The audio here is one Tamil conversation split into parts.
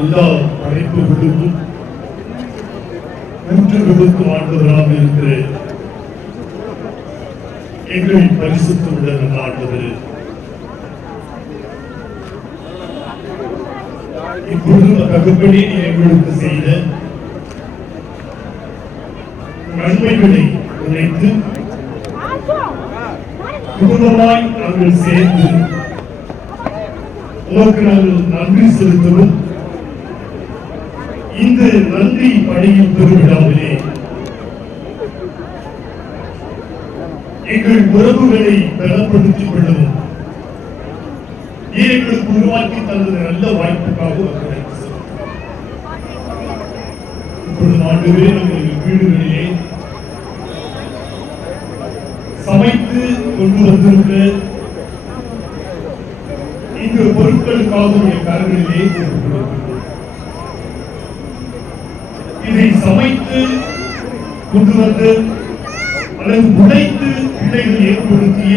எல்லா படைப்புகளுக்கும் ஊற்றுகளுக்கு ஆண்டவராக இருக்கிற எங்கள் பரிசுத்தமுடன் ஆண்டவர் இப்பொழுது தகுப்படி எங்களுக்கு செய்த நன்மைகளை நினைத்து குடும்பமாய் நாங்கள் சேர்ந்து உனக்கு நாங்கள் நன்றி செலுத்தவும் இந்த நன்றி பணியின் பெருவிழாவிலே எங்கள் உறவுகளை பலப்படுத்திக் கொள்ளவும் எங்களுக்கு உருவாக்கி தந்தது நல்ல வாய்ப்புக்காக இப்பொழுது ஆண்டுகளே நாங்கள் வீடுகளிலே சமைத்து கொண்டு வந்திருக்க இந்த பொருட்களுக்காக கரங்களிலே இதை சமைத்து கொண்டு வந்து அல்லது உடைத்து பிள்ளைகள் ஏற்படுத்திய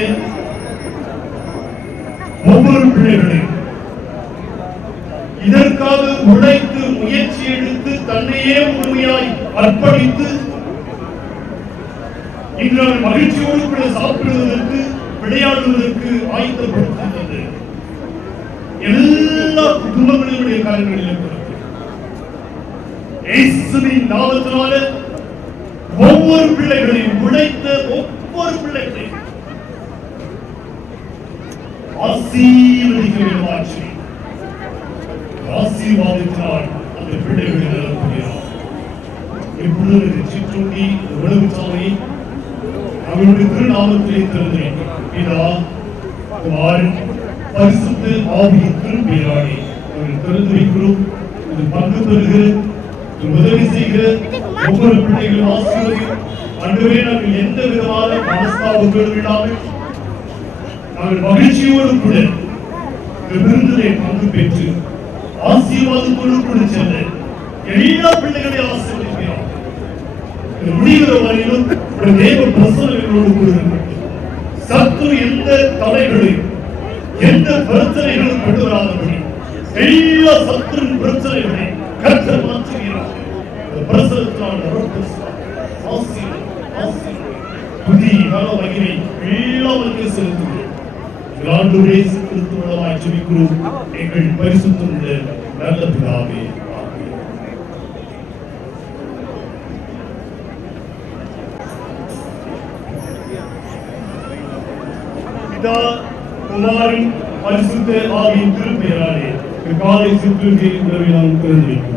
ஒவ்வொரு பிள்ளைகளையும் இதற்காக உழைத்து முயற்சி எடுத்து தன்னையே முழுமையாய் அர்ப்பணித்து இன்று மகிழ்ச்சியோடு கூட சாப்பிடுவதற்கு விளையாடுவதற்கு ஆயத்தப்படுத்துகிறது எல்லா குடும்பங்களினுடைய காரணங்களில் இயேசுவின் நாமத்தினால ஒவ்வொரு பிள்ளைகளையும் உழைத்த ஒவ்வொரு பிள்ளைகளையும் ஆசீர்வாதத்தினால் அந்த பிள்ளைகளை நிரப்புகிறார். இப்பொழுது சிற்றுண்டி உணவு சாலை அவருடைய திருநாமத்திலே திறந்தேன். பிதா குமாரன் பரிசுத்த ஆவியின் திருப்பெயராலே அவர்கள் திறந்து வைக்கிறோம். இது பங்கு பெறுகிற உதவி செய்கிற ஒவ்வொரு பிள்ளைகளும் ஆசீர்வதியும். அன்றுவே நாங்கள் எந்த விதமான மனஸ்தாபங்களும் இல்லாமல் நாங்கள் மகிழ்ச்சியோடு கூட விருந்திலே பங்கு பெற்று ஆசீர்வாதத்தோடு கூட செல்ல எல்லா பிள்ளைகளை ஆசீர்வதிக்கிறோம். முடிகிற வரையிலும் தேவ பிரசனங்களோடு கூட சத்து எந்த தடைகளையும் எந்த பிரச்சனைகளும் கொண்டு வராதபடி எல்லா சத்துருவின் பிரச்சனைகளை கர்த்தர் மாற்றுகிறார். பிரசனத்தினால் புதிய மகிமை எல்லாவற்றையும் செலுத்துகிறோம். ஆண்டவரே கிறிஸ்துவின் ஜெபிக்கிறோம் எங்கள் பரிசுத்தமுள்ள நல்ல பிதாவே. பிதா குமாரன் பரிசுத்த ஆவியின் திருப்பெயராலே காலை சிற்றுண்டி உறவை நாம் திறந்து வைக்கிறோம்.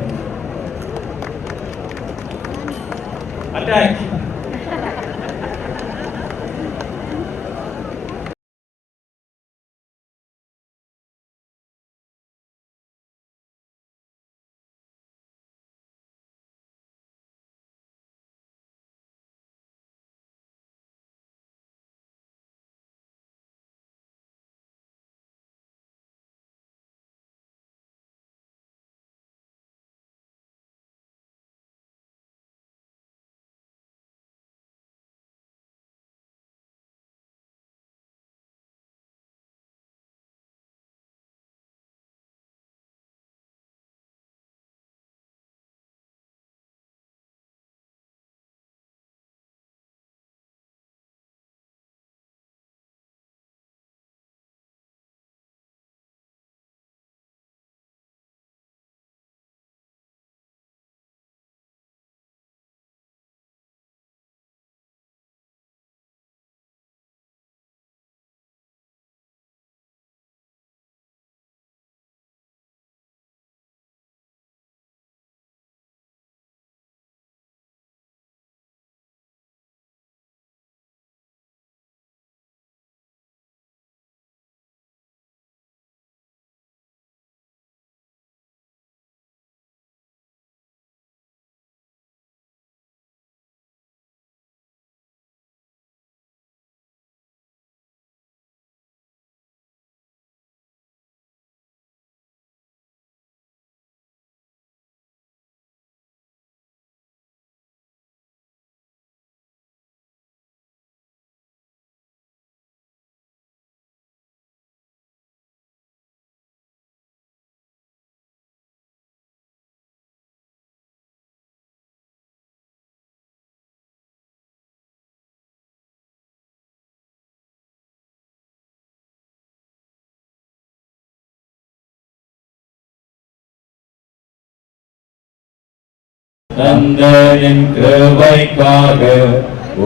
தந்தனின் கிருபைக்காக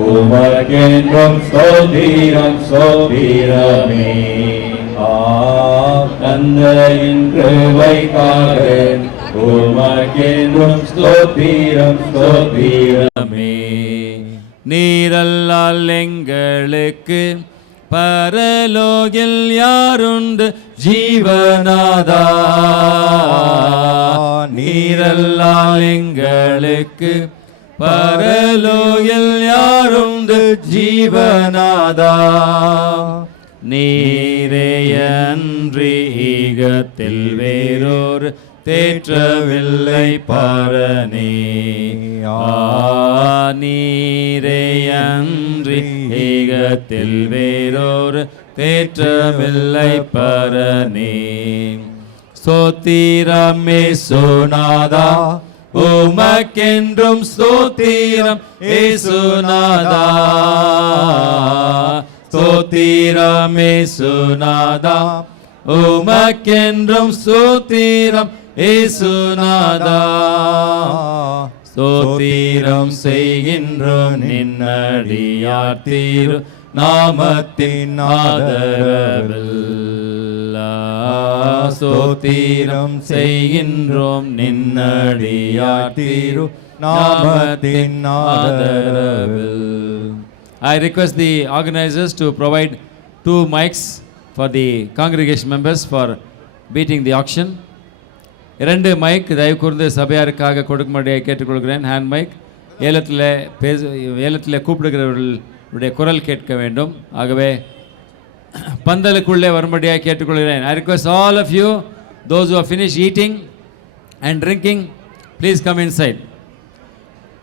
உமக்கென்றும் ஸ்தோத்திரம் ஸ்தோத்திரமே. தந்தையின் கிருபைக்காக உமக்கென்றும் ஸ்தோத்திரம் ஸ்தோத்திரமே. நீரல்லால் எங்களுக்கு பரலோகில் யாருண்டு ஜீவநாதா. நீரல்லால் எங்களுக்கு பரலோகில் யாருண்டு ஜீவநாதா. நீரேயன்றி ஈகத்தில் வேறொரு தேற்றவில்லை பரனே. நீரேயன்றி ஈகத்தில் வேறொரு தேற்றமில்லை பரனே. ஸ்தோத்திரமே சுநாதா உமக்கென்றும் ஸ்தோத்திரம் ஏசுநாதா. ஸ்தோத்திரமே சுநாதா உமக்கென்றும் ஸ்தோத்திரம் ஏசுநாதா. ஸ்தோத்திரம் செய்கின்றோம் நின்னடியார் தீரு நாமத்தின் ஆதரவில். ஸ்தோத்திரம் செய்கின்றோம் நின்னடியார் தீரு நாமத்தின் ஆதரவில். I request the organizers to provide 2 mics for the congregation members for beating the auction. 2 mic தயவு கூர்ந்து சபையாருக்காக கொடுக்கும்படியாக கேட்டுக்கொள்கிறேன். Hand mic. ஏலத்தில் கூப்பிடுகிறவர்களுடைய குரல் கேட்க வேண்டும். ஆகவே பந்தலுக்குள்ளே வரும்படியாக கேட்டுக்கொள்கிறேன். I request all of you, those who have finished eating and drinking, please come inside.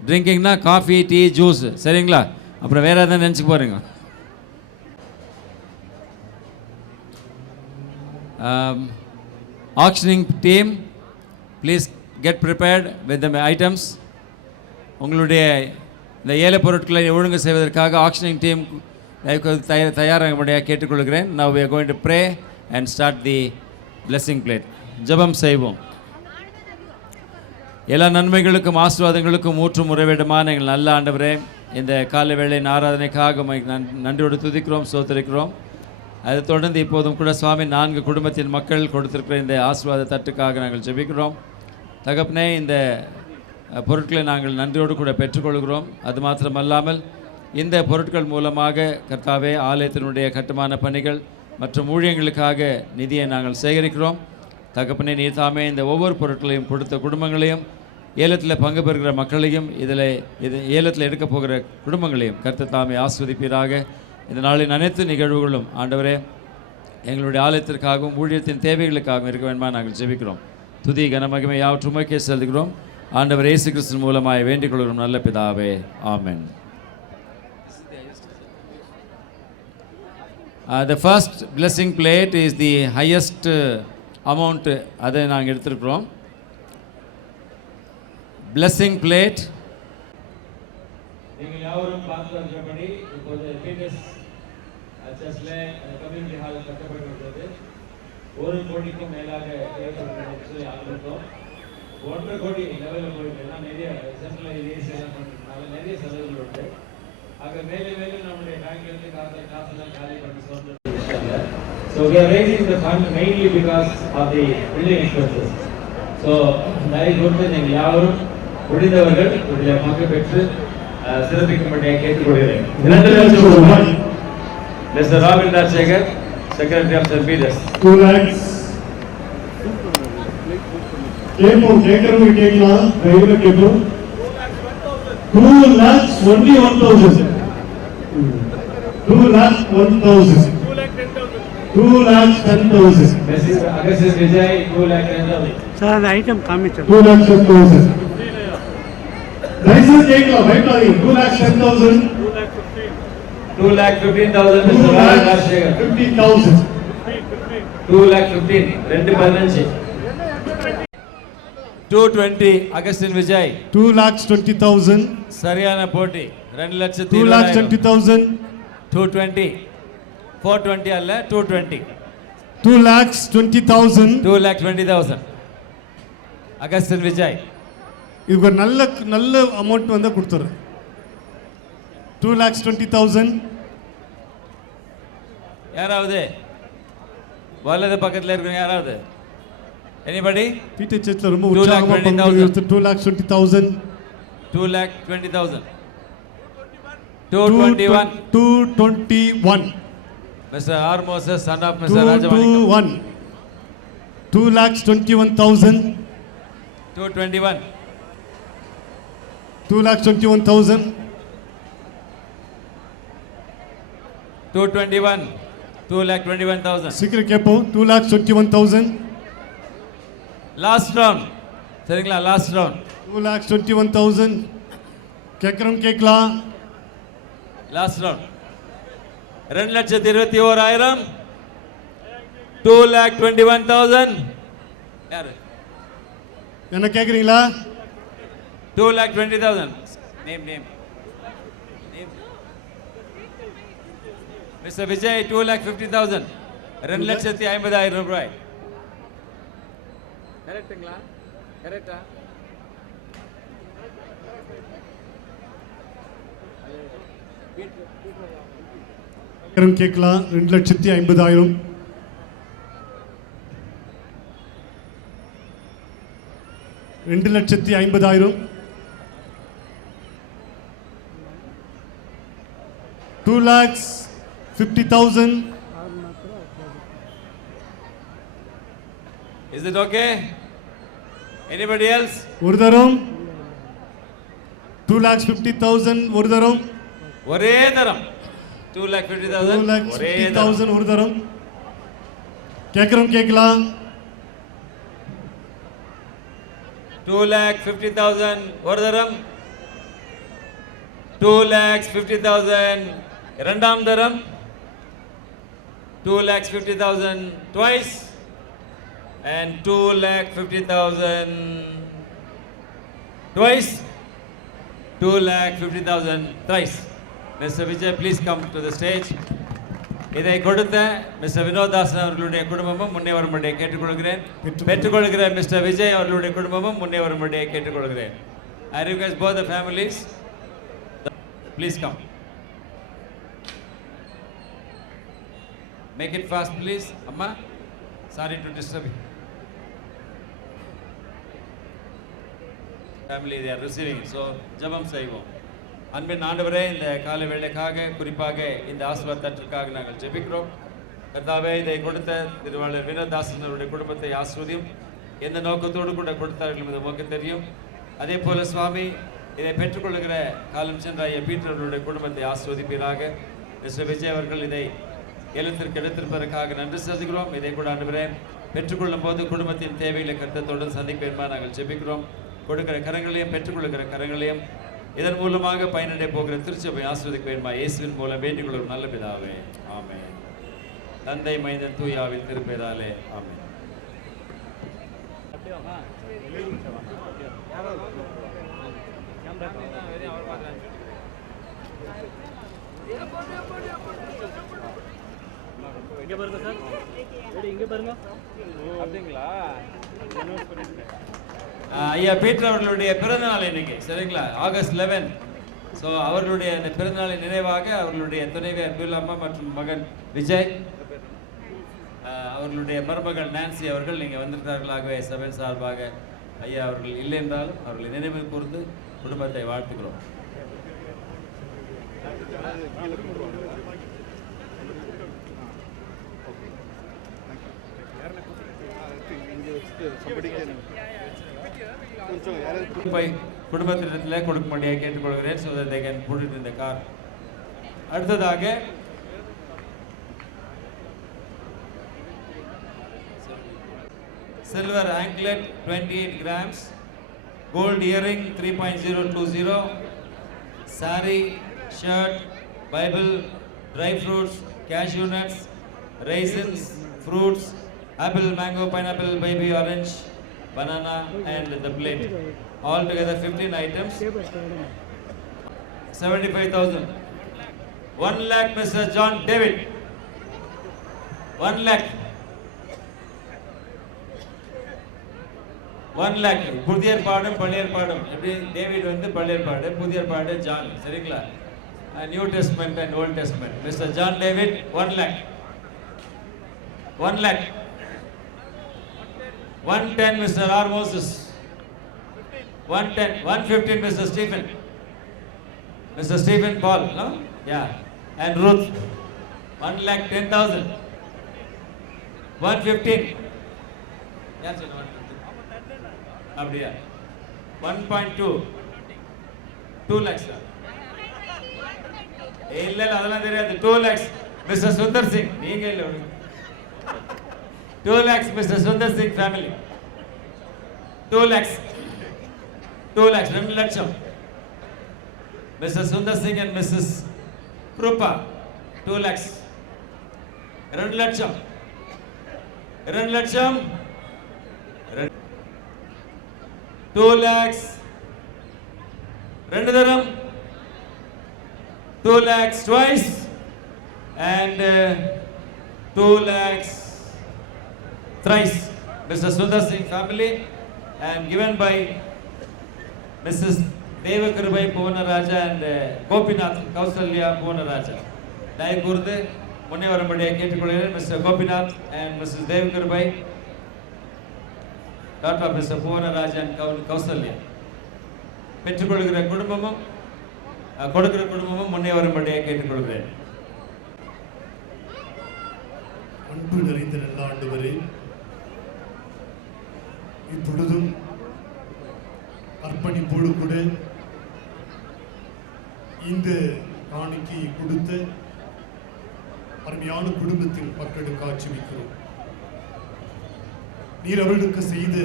ட்ரிங்கிங்னா காஃபி, டீ, ஜூஸ், சரிங்களா? அப்புறம் வேறு எதாவது நினச்சி போகிறீங்க. Auctioning team, please get prepared with the items. உங்களுடைய இந்த ஏல பொருட்களை ஒழுங்கு செய்வதற்காக ஆக்ஷனிங் டீம் தயாராகும்படியாக கேட்டுக்கொள்கிறேன். Now we are going to pray and start the blessing plate. ஜெபம் செய்வோம். எல்லா நன்மைகளுக்கும் ஆசீர்வாதங்களுக்கும் ஊற்றும் உறைவிடமான எங்கள் நல்ல ஆண்டவரே, இந்த காலை வேளையின் ஆராதனைக்காக நன்றியோடு துதிக்கிறோம், ஸ்தோத்திரிக்கிறோம். அதை தொடர்ந்து இப்போதும் கூட சுவாமி 4 குடும்பத்தின் மக்கள் கொடுத்திருக்கிற இந்த ஆசீர்வாத தட்டுக்காக நாங்கள் ஜெபிக்கிறோம். தகப்பனே, இந்த பொருட்களை நாங்கள் நன்றியோடு கூட பெற்றுக்கொள்கிறோம். அது மாத்திரமல்லாமல் இந்த பொருட்கள் மூலமாக கர்த்தாவே ஆலயத்தினுடைய கட்டுமான பணிகள் மற்றும் ஊழியங்களுக்காக நிதியை நாங்கள் சேகரிக்கிறோம். தகப்பனே, நீர் தாமே இந்த ஒவ்வொரு பொருட்களையும் கொடுத்த குடும்பங்களையும், ஏலத்தில் பங்கு பெறுகிற மக்களையும், இது ஏலத்தில் எடுக்க போகிற குடும்பங்களையும் கர்த்தர் தாமே ஆஸ்வதிப்பீராக. இந்த நாளின் அனைத்து நிகழ்வுகளும் ஆண்டவரே எங்களுடைய ஆலயத்திற்காகவும் ஊழியத்தின் தேவைகளுக்காகவும் இருக்க வேண்டுமா நாங்கள் ஜெபிக்கிறோம். துதி கனமகிமை யாவற்றுமைக்கே செலுத்துகிறோம். ஆண்டவர் இயேசு கிறிஸ்து மூலமாய் வேண்டிக் கொள்கிறோம் நல்ல பிதாவே, ஆமென். The first blessing plate is the highest amount. அதை நாங்கள் எடுத்திருக்கிறோம். blessing plate. நீங்கள் யாவரும் பார்க்கிறபடி இப்போது பீட்டர்ஸ் சர்ச்சில் கம்யூனிட்டி ஹால் கட்டப்பட்டிருக்கிறது. 1 கோடிக்கும் மேலாக சொல்லி ஆரம்பித்தோம். 1.5 கோடி லெவலில் போயிட்டு நிறைய சென்ட்ரலைஸ் எல்லாம் பண்ணுறதுனால நிறைய செலவுகள் உண்டு. ஆக மேலே மேலே நம்முடைய பேங்க்லேருந்து காசெல்லாம் காலி பண்ணி சொல்றது. So we are raising the fund mainly because of the building expenses. So very good. நீங்கள் யாவரும் முடிந்தவர்கள் இதில் பங்கு பெற்று சிறப்பிக்கும்படியாக கேட்டுக்கொள்கிறேன். 2 லட்சம் ரூபாய். Mister Robin Rajasekar, secretary of saint Peter's. 2 lakhs. கேட்கறவங்க கேட்கலாம். கையில கேட்கும். 2 lakhs only 1,000. 2 lakhs 1,000. 2 lakhs 10,000. Mrs. Augustus Vijay, 2 lakhs 10,000. Sir, the item committed. 2 lakhs 10,000. License கேட்கலாம். வைக்காதீங்க. 2 lakhs 10,000. 2 lakhs 15,000. Mr. Ravi Rajshekhar. 50,000. 2 lakhs 15. 215. 220. Augustin Vijay. 2 lakhs 20,000. சரியான போட்டி. 2 லட்சம் 2 lakhs 20,000. 220. 420 அல்ல, 220. 2 lakhs 20,000. 2 lakhs 20,000. Augustin Vijay. இதுக்கு ஒரு நல்ல அமௌண்ட் வந்தால் கொடுத்துட்றேன். 2,20,000. யாராவது வலது பக்கத்தில் இருக்கிற யாராவது? எனிபடி? பீட்டர் சர்ச்சில் ரொம்ப உற்சாகமாக 2,20,000. 2,20,000. 221. 221. Mr. R. Moses, son of Mr. Rajamanikam. 221. 2,21,000. 221. 2,21,000. 221. 2,21,000. சீக்கிரம் கேட்போம். 2,21,000. Last round. சரிங்களா? Last round. 2,21,000. கேட்குறோம், கேட்கலாம். Last round. 2,21,000. 2,21,000. யாரு? என்ன கேட்குறீங்களா? 2,20,000. நேம். மிஸ்டர் விஜய் 2,50,000. 2,50,000 ரூபாய். கரெக்ட்டுங்களா? கரெக்டா? கேட்கலாம். 2,50,000. 2,50,000. 2,50,000. Is it okay? Anybody else? ஒரு தரம். 2,50,000 ஒரு தரம். ஒரே தரம். 2,50,000. ஒரே தரம். 2,50,000 ஒரு தரம். கேட்குறோம், கேட்கலாம். 2,50,000 ஒரு தரம். 2,50,000 இரண்டாம் தரம். 2,50,000 twice. And 2,50,000 twice. 2,50,000 thrice. Mr. Vijay, please come to the stage. இதை கொடுத்த மிஸ்டர் வினோதாசன் அவர்களுடைய குடும்பமும் முன்னே வரும்படியை கேட்டுக்கொள்கிறேன். பெற்றுக்கொள்கிற மிஸ்டர் விஜய் அவர்களுடைய குடும்பமும் முன்னே வரும்படியை கேட்டுக்கொள்கிறேன். I request both the families, please come. Make it fast, please. Amma, sorry to disturb you. Family, they are receiving it. So, ஜெபம் செய்வோம். அன்பின் ஆண்டவரே, இந்த காலை வேளைக்காக குறிப்பாக இந்த ஆசீர்வாதத்திற்காக நாங்கள் ஜெபிக்கிறோம். கர்த்தாவே, இதை கொடுத்த திருவாளர் வினோதாசன் அவருடைய குடும்பத்தை ஆசீர்வதியும். எந்த நோக்கத்தோடு கூட கொடுத்தார்கள் என்பது நமக்கு தெரியும். அதே போல சுவாமி, இதை பெற்றுக்கொள்கிற காலம் சென்ற ஐயா பீட்டர் அவர்களுடைய குடும்பத்தை ஆசீர்வதிப்பீராக. மிஸ்டர் விஜய் அவர்கள் இதை ஏலத்திற்கு எடுத்திருப்பதற்காக நன்றி செலுத்துகிறோம். இதை கூட ஆண்டவரே பெற்றுக்கொள்ளும் போது குடும்பத்தின் தேவைகளை கர்த்தத்தோடு சந்திப்பேன்மா நாங்கள் ஜெபிக்கிறோம். கொடுக்கிற கரங்களையும் பெற்றுக்கொள்கிற கரங்களையும் இதன் மூலமாக பயனடைய போகிற திருச்சபை ஆசீர்வதிக்க வேண்டுமா இயேசுவின் மூலம் வேண்டிக் கொள்ளும் நல்ல பிதாவே, ஆமென். தந்தை மைந்தன் தூயாவின் திருப்பெயராலே, ஆமென். அப்படிங்களா? ஐயா பீட்டர் அவர்களுடைய பிறந்தநாள் இன்னைக்கு, சரிங்களா? ஆகஸ்ட் 11. ஸோ அவர்களுடைய அந்த பிறந்தநாளை நினைவாக அவர்களுடைய துணைவியார் பிர்லம்மா மற்றும் மகன் விஜய், அவர்களுடைய மருமகள் நான்சி அவர்கள் நீங்கள் வந்திருக்கிறார்களாகவே சபை சார்பாக ஐயா அவர்கள் இல்லை என்றாலும் அவர்களை நினைவு கூர்ந்து குடும்பத்தை வாழ்த்துக்கிறோம். குடும்பத்தினத்தில் கொடுக்கும்படியாக கேட்டுக்கொள்கிறேன். so that they can put it in the car. அடுத்ததாக silver anklet 28 grams, gold earring 3.020, saree, shirt, Bible, dry fruits, cashew nuts, raisins, fruits, apple, mango, pineapple, baby orange, banana and the plate. All together 15 items. 75,000. 1 lakh Mr. John David. 1 lakh. 1 lakh. புதிய ஏற்பாடும் பழைய ஏற்பாடும் எப்படி டேவிட் வந்து பழைய ஏற்பாடு, புதிய ஏற்பாடு ஜான், சரிங்களா? New testament and volt testament. Mister John David 1 lakh. 1 lakh. 110 Mr. R. Moses. 110. 115 Mr. Stephen. Mr. Stephen Paul, no? Yeah. And Ruth. 1,10,000. 115. Yeah, sir. 115. அப்படியா? 1.2. 2 lakhs. இல்ல அதெல்லாம் தெரியாது. 2 lakhs. Mr. Sundar Singh. நீங்க இல்ல. 2 lakhs Mr. Sundar Singh family. 2 lakhs. 2 lakhs. 2 லட்சம். Mr. Sundar Singh and Mrs. Krupa. 2 lakhs. 2 லட்சம். 2 லட்சம். 2 lakhs. 2 தரம். 2 lakhs twice. And 2 lakhs thrice. Mr. Sundar Singh family, and given by Mrs. Devakrubai Poonaraja and Gopinath Kausalya Poonaraja. தயவு கூர்ந்து முன்னே வரும்படியாக கேட்டுக்கொள்கிறேன். Mister Gopinath and Mrs. Devakrubai, daughter of Mr. Poonaraja and Kausalya. பெற்றுக்கொள்கிற குடும்பமும் கொடுக்கிற குடும்பமும் முன்னே வரும்படியாக கேட்டுக்கொள்கிறேன். அன்பு நிறைந்த நல்ல ஆண்டவரே, இப்பொழுதும் அர்ப்பணிப்போடு கூட இந்த காணிக்கையை கொடுத்த அருமையான குடும்பத்தின் மக்களுக்கு ஆட்சிவிக்கிறோம். நீர் அவர்களுக்கு செய்த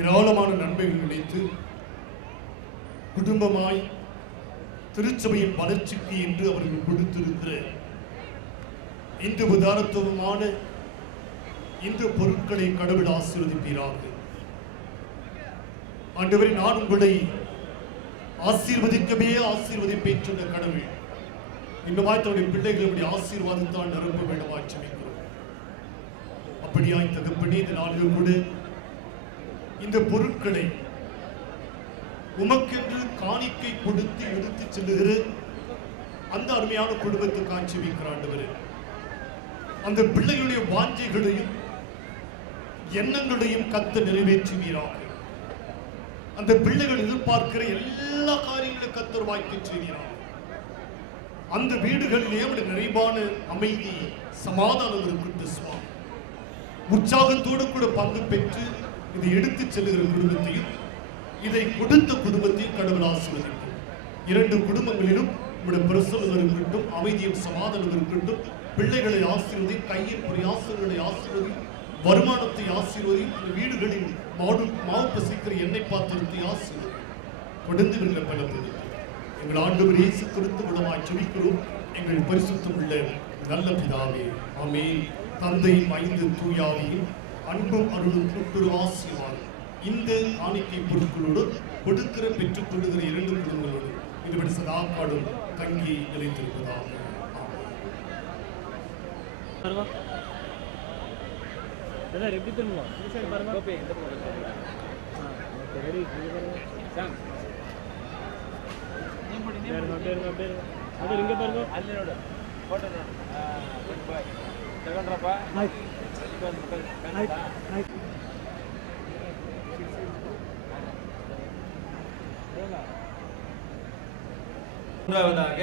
ஏராளமான நன்மைகள் நினைத்து குடும்பமாய் திருச்சபையின் வளர்ச்சிக்கு என்று அவர்கள் கொடுத்திருக்கிற இந்த உதாரணத்துவமான இந்த பொருட்களை கடவுள் ஆசீர்வதிப்பீராக. ஆண்டவரே, நான் உங்களை ஆசீர்வதிக்கவே ஆசீர்வதிப்பேன் சொன்ன கடவுள் இன்னுமாய் தன்னுடைய பிள்ளைகளுடைய ஆசீர்வாதத்தால் நிரப்ப வேண்டும் ஆட்சிக்கிறோம். அப்படியாய் தகப்பனே, இந்த நாளில் கூட இந்த பொருட்களை உமக்கென்று காணிக்கை கொடுத்து எடுத்து செல்லுகிற அந்த அருமையான குடும்பத்துக்கு ஆட்சி வைக்கிற ஆண்டவரே, அந்த பிள்ளைகளுடைய வாஞ்சைகளையும் எண்ணங்களையும் கத்த நிறைவேற்றுவீராக. அந்த பிள்ளைகள் எதிர்பார்க்கிற எல்லா காரியங்களும் கத்தர் வாய்க்க செய்வீராக. அந்த வீடுகளிலே நிறைவான அமைதி சமாதானம் இருக்கட்டும் சுவாமி. உற்சாகத்தோடு கூட பங்கு பெற்று இதை எடுத்து செல்லுகிற குடும்பத்தையும் இதை கொடுத்த குடும்பத்தையும் கடவுள் ஆசீர்வதிக்கும். 2 குடும்பங்களிலும் உங்களுடைய பிரசன்னம் இருக்கட்டும், அமைதியும் சமாதானம் இருக்கட்டும். பிள்ளைகளை ஆசீர்வதி, கையின் பிரயாசங்களை ஆசீர்வதி, வருமானத்தை ஆசீர்வதி, வீடுகளில் மாவு பசிக்கிற எண்ணெய் பாத்திரத்தை ஆசீர்வதி. கொடுந்துகின்ற பலப்பது எங்கள் ஆண்டவர் இயேசு கிறிஸ்து மூலமாய் ஜெபிக்கிறோம் எங்கள் பரிசுத்தம் உள்ள நல்ல பிதாவே, ஆமென். தந்தையும் 5 தூயாவியும் அன்பும் அருளும் கூட்டுற ஆசீர்வாதம் இந்த காணிக்கை பொருட்களோடு கொடுக்கிற பெற்றுக் கொள்ளுகிற 2 குடும்பங்களோடு இதுபடி சதா காலம் தங்கி நிலைத்திருப்பதாக. எப்படி திரும்புவோம்? அது இங்க பாருங்க, அல்லோட போட்டோ தகன்றப்பா. மூன்றாவதாக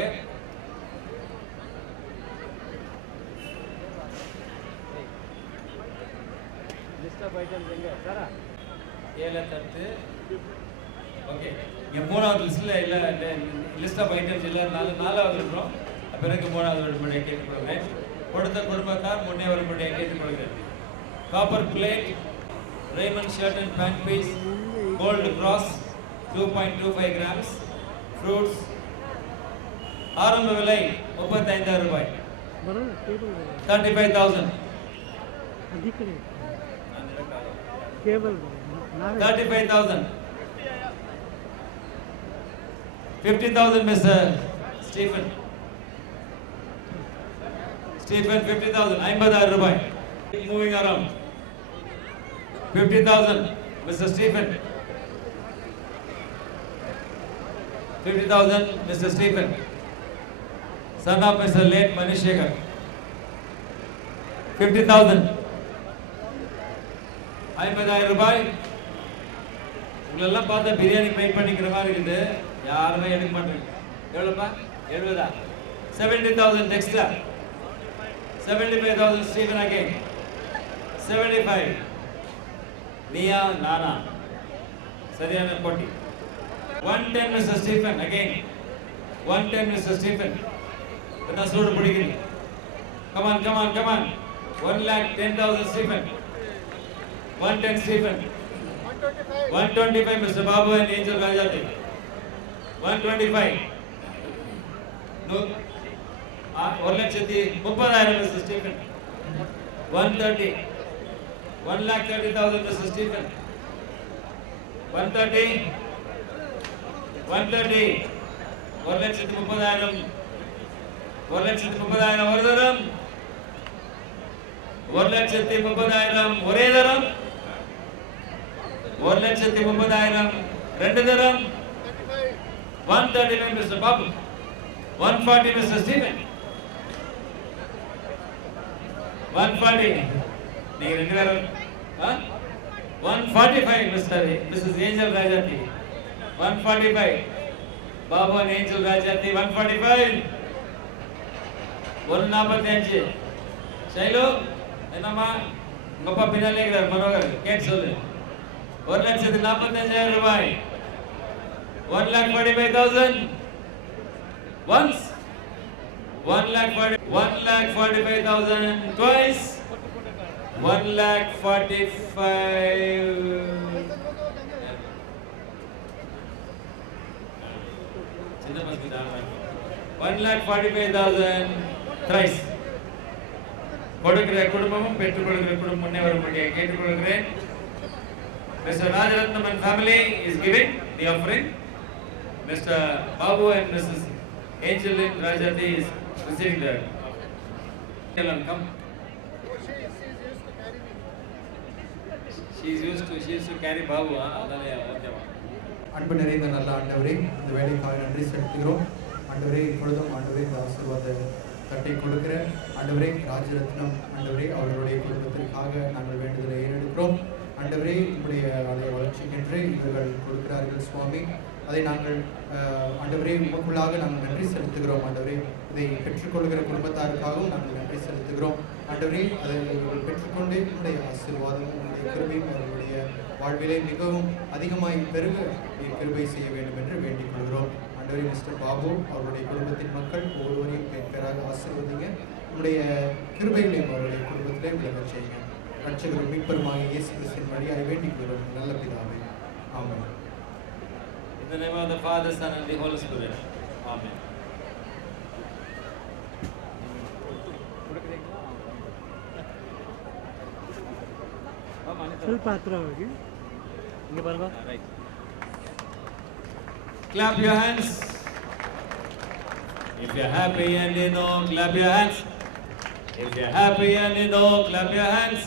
ஏலத்தட்டு. ஓகே, இங்கே 3வது லிஸ்ட்ல இல்லை, லிஸ்ட் ஆஃப் ஐட்டம்ஸ் இல்லை, 4வது இருக்கிறோம். பிறகு 3வது வரும்படியை கேட்டுக்கொள்கிறேன். கொடுத்த குடும்பத்தார் முன்னே வரும்படியை கேட்டுக்கொள்கிறேன். Copper plate, Raymond shirt and pant piece, gold cross 2.25 grams, fruits. ஆரம்ப விலை 35,000 ரூபாய். 35,000. 35,000. 50,000 Mr. Stephen. 50,000. 50,000 ரூபாய். Moving around. 50,000, Mr. Stephen. 50,000, Mr. Stephen. Son of Mr. late Manishekar. 50,000. 50,000 ரூபாய். உங்களெல்லாம் பார்த்தா பிரியாணி பே பண்ணிக்கிற மாதிரி இருக்குது. யாருமே எடுக்க மாட்டேங்க. எவ்வளோப்பா? 70. 70,000 extra. 75,000 Stephen again. 75. Nia Nana. சரியான போட்டி. 110 Mr. Stephen again. 110 Mr. Stephen. என்ன சொல்ற பிடிக்கிறீங்க? Come on, come on, come on. 1,10,000 Stephen. 110 Stephen. 125 Mr. Babu and Angel Rajati. 125. No. 1,30,000 Mr. Stephen. 130. 1,30,000 Mr. Stephen. 130. 130. 1,30,000. 1,30,000 ஒரு தரம். 1,30,000 ஒரே தரம். 1,30,000 ரெண்டு தரம். 135 Mr. Babu. 140 Mr. Stephen. 140. நீங்க ரெண்டு பேரும் 145 Mrs. Angel Rajati. 145. Babu and Angel Rajati. 145. 145. Shailu, என்னம்மா உங்க அப்பா பின்னாலே இருக்கிறார் மனோகர் கேட்டு சொல்லு. 1,45,000 ரூபாய். 1,45,000. Once. 1,45,000 twice. 1,45,000. சின்ன பசங்க தான். 1,45,000 thrice. கொடுக்கிற குடும்பமும் பெற்றுக் கொடுக்கிற குடும்பம் முன்னே வரும்படியா கேட்டுக்கொள்கிறேன். Mr. Rajaratnam and family is giving the offering. Mr. Babu and Mrs. Angelin Rajati is receiving the come. She used to carry Babu. அன்பு நிறைந்த நல்ல ஆண்டவரே, இந்த வேலைக்காக நன்றி செலுத்துகிறோம். ஆண்டவரே, இப்பொழுதும் ஆண்டவரே இந்த ஆசீர்வாத தட்டை கொடுக்கிற ஆண்டவரே ராஜரத்னம் ஆண்டவரே அவர்களுடைய குடும்பத்திற்காக நாங்கள் வேண்டுதலை ஏறெடுக்கிறோம். ஆண்டவரே, உங்களுடைய அதை வளர்ச்சிக்கென்று இவர்கள் கொடுக்கிறார்கள் சுவாமி. அதை நாங்கள் ஆண்டவரே உமக்குள்ளாக நாங்கள் நன்றி செலுத்துகிறோம். ஆண்டவரே, இதை பெற்றுக்கொள்கிற குடும்பத்தாருக்காகவும் நாங்கள் நன்றி செலுத்துகிறோம். ஆண்டவரே, அதை இவர்கள் பெற்றுக்கொண்டு உங்களுடைய ஆசீர்வாதம் உங்களுடைய கிருபையும் அவர்களுடைய வாழ்விலே மிகவும் அதிகமாய் பெருக கிருபை செய்ய வேண்டும் என்று வேண்டிக் கொள்கிறோம். ஆண்டவரே, மிஸ்டர் பாபு அவருடைய குடும்பத்தின் மக்கள் ஒவ்வொருவரையும் பேராக ஆசீர்வதிங்க. உங்களுடைய கிருபைகளையும் அவருடைய குடும்பத்திலே விளங்கச் செய்யுங்க. ரட்சகரும் மீட்பருமாக இயேசு கிறிஸ்துவின் வழியாக வேண்டிக் கொள்கிறோம் நல்ல பிதாவே. ஆமென். In the name of the Father, Son and the Holy Spirit. Amen. ಸ್ವಲ್ಪ ಹತ್ರ ಹೋಗಿ ಹಿಂಗೆ ಬರವಾ. Right. Clap your hands. If you're happy and you know, clap your hands. If you're happy and you know, clap your hands.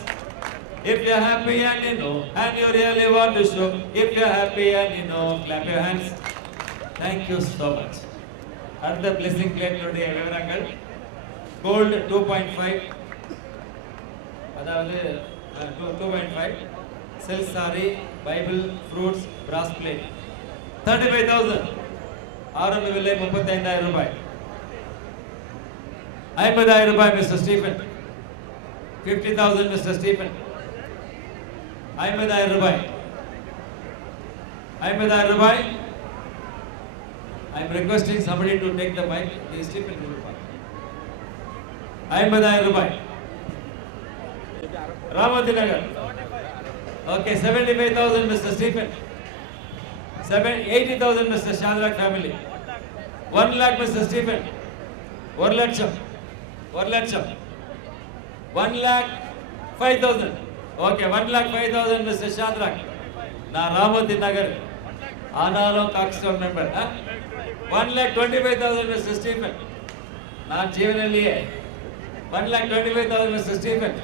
If you're happy and you know, and you really want to show, if you're happy and you know, clap your hands. Thank you so much. At the blessing plate today, விவரங்கள் gold 2.5, அதாவது 2.5, silk saree, Bible, fruits, brass plate. 35,000. ஆரம்ப விலை 35,000 ரூபாய். 50,000 ரூபாய் Mr. Stephen. 50,000 Mr. Stephen. 50,000 ரூபாய். 50,000 ரூபாய். I am requesting somebody to take the mic. Please Stephen. 50,000 ரூபாய். Ramati Nagar. Okay, 75,000 Mr. Stephen. 80,000 Mr. Shadrach family. 1 lakh Mr. Stephen. 1 lakh. 1 lakh. 1 lakh 5,000. Okay, 1 lakh 5,000 Mr. Shadrach. Na Ramati Nagar. Analo Coxstone member. 1 lakh 25,000 Mr. Stephen. Na Jeevanalliye. 1 lakh 25,000 Mr. Stephen.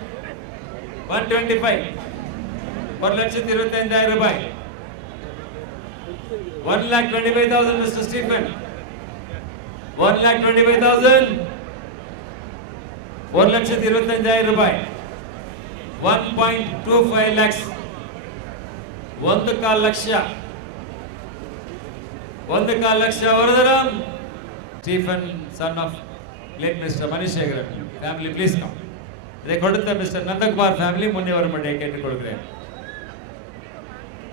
125. 1,25,000 ரூபாய். 1,25,000 Mr. Stephen. 1,25,000. 1,25,000 ரூபாய். 1.25 lakhs. 1.25 lakh. 1.25 lakh ವರದರಾಮ್. Stephen, son of late Mr. Manishekaran family, please come. இதை கொடுத்த மிஸ்டர் நந்தகுமார் ஃபேமிலி முன்னே வரும்படி கேட்டுக்கொள்கிறேன்.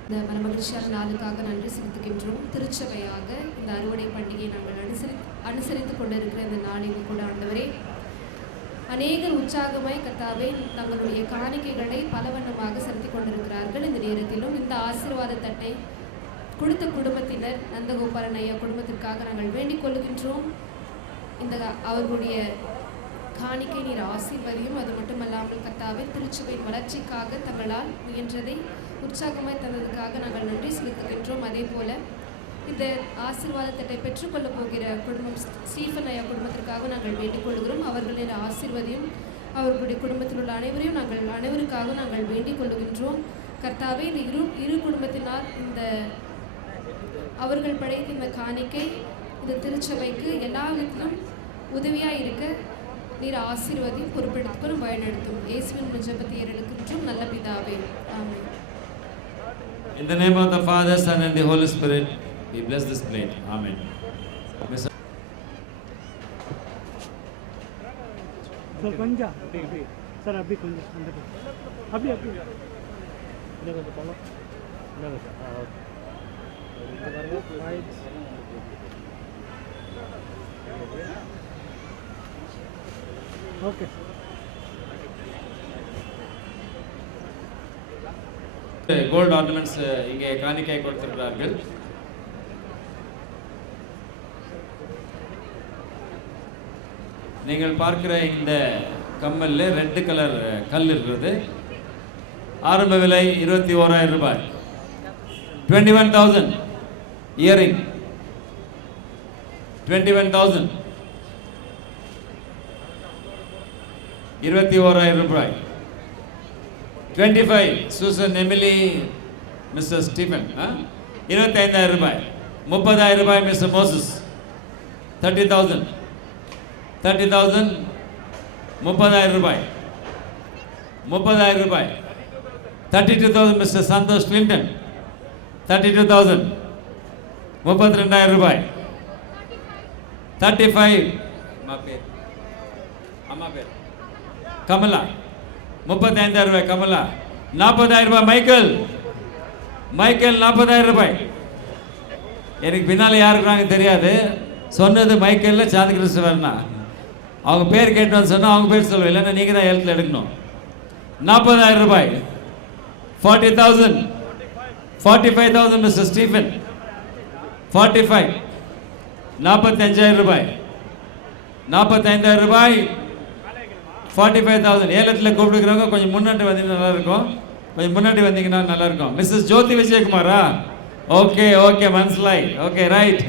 இந்த மனமகிழ்ச்சியான நாளுக்காக நன்றி செலுத்துகின்றோம். திருச்சபையாக இந்த அறுவடை பண்டிகையை நாங்கள் அனுசரித்துக் கொண்டிருக்கிற இந்த நாளில் கூட ஆண்டவரே, அநேகர் உற்சாகமாய் கர்த்தாவே தங்களுடைய காணிக்கைகளை பலவண்ணமாக செலுத்திக் கொண்டிருக்கிறார்கள். இந்த நேரத்திலும் இந்த ஆசீர்வாத தட்டை கொடுத்த குடும்பத்தினர் நந்தகோபாலன் ஐயா குடும்பத்திற்காக நாங்கள் வேண்டிக் கொள்கின்றோம். இந்த அவர்களுடைய காணிக்கை நீர் ஆசீர்வதியும். அது மட்டுமல்லாமல் கர்த்தாவே திருச்சபையின் வளர்ச்சிக்காக தங்களால் முயன்றதை உற்சாகமாய் தந்ததுக்காக நாங்கள் நன்றி செலுத்துகின்றோம். அதே போல இந்த ஆசீர்வாதத்தை பெற்றுக்கொள்ள போகிற குடும்பம் ஸ்டீஃபன் ஐயா குடும்பத்திற்காக நாங்கள் வேண்டிக் கொள்கிறோம். அவர்களின் ஆசீர்வதியும் அவர்களுடைய குடும்பத்தில் உள்ள அனைவரையும் அனைவருக்காக நாங்கள் வேண்டிக் கொள்கின்றோம். கர்த்தாவே இந்த இரு குடும்பத்தினால் இந்த அவர்கள் படைத்த இந்த காணிக்கை இந்த திருச்சபைக்கு எல்லா விதத்திலும் உதவியாக இருக்க நீர் ஆசீர்வதியும் பொறுப்பெடுத்துக்கொள்ளும் வழிநடத்தும். இயேசுவின் ஜெபத்தை ஏறெடுக்கின்றோம் நல்ல பிதாவே, ஆமென். In the name of the Father, Son and the Holy Spirit, we bless this plate. Amen. Sir கொஞ்சம் சார் அப்படி கொஞ்சம் அந்த அப்படி அப்படி இன்னும் கொஞ்சம் போகலாம். இன்னும் கொஞ்சம் ஓகே. கோல்ட் ஆர்னமெண்ட்ஸ் இங்கே காணிக்கை கொடுத்திருக்கிறார்கள். நீங்கள் பார்க்கிற இந்த கம்மல்ல ரெட் கலர் கல் இருக்கிறது. ஆரம்ப விலை 21,000 ரூபாய். 21,000 இயரிங். 21,000. 21,000 ரூபாய். 25 சூசன் எமிலி மிஸ்டர் ஸ்டீஃபன் 25,000 ரூபாய். 30,000 ரூபாய் மிஸ்டர் மோசஸ். 30,000. 30,000. 30,000 ரூபாய். 30,000 ரூபாய். 32,000 மிஸ்டர் சந்தோஷ் கிளின்டன். 32,000. 32,000 ரூபாய். 35 அம்மா பேர் கமலா. 35,000 ரூபாய் கமலா. 40,000 ரூபாய் மைக்கேல். 40,000 ரூபாய். எனக்கு பின்னால யார் இருக்கிறாங்க தெரியாது. சொன்னது மைக்கேல்ல சாந்தி கிறிஸ்தவர்னா அவங்க பேர் கேட்டு வந்து சொன்னா அவங்க பேர் சொல்லுவேன், இல்லைன்னா நீங்க தான் எழுத்துல எடுக்கணும். 40,000 ரூபாய். 40,000. 45,000 மிஸ்டர் ஸ்டீஃபன். 45. 45,000 ரூபாய். 45,000 ரூபாய். 45,000. ஏலத்தில் கூப்பிடுக்கிறவங்க கொஞ்சம் முன்னாடி வந்தீங்கன்னா நல்லா இருக்கும். கொஞ்சம் முன்னாடி வந்தீங்கன்னா நல்லா இருக்கும். மிஸ்ஸஸ் ஜோதி விஜயகுமாரா? ஓகே ஓகே மனசிலாய். Okay right.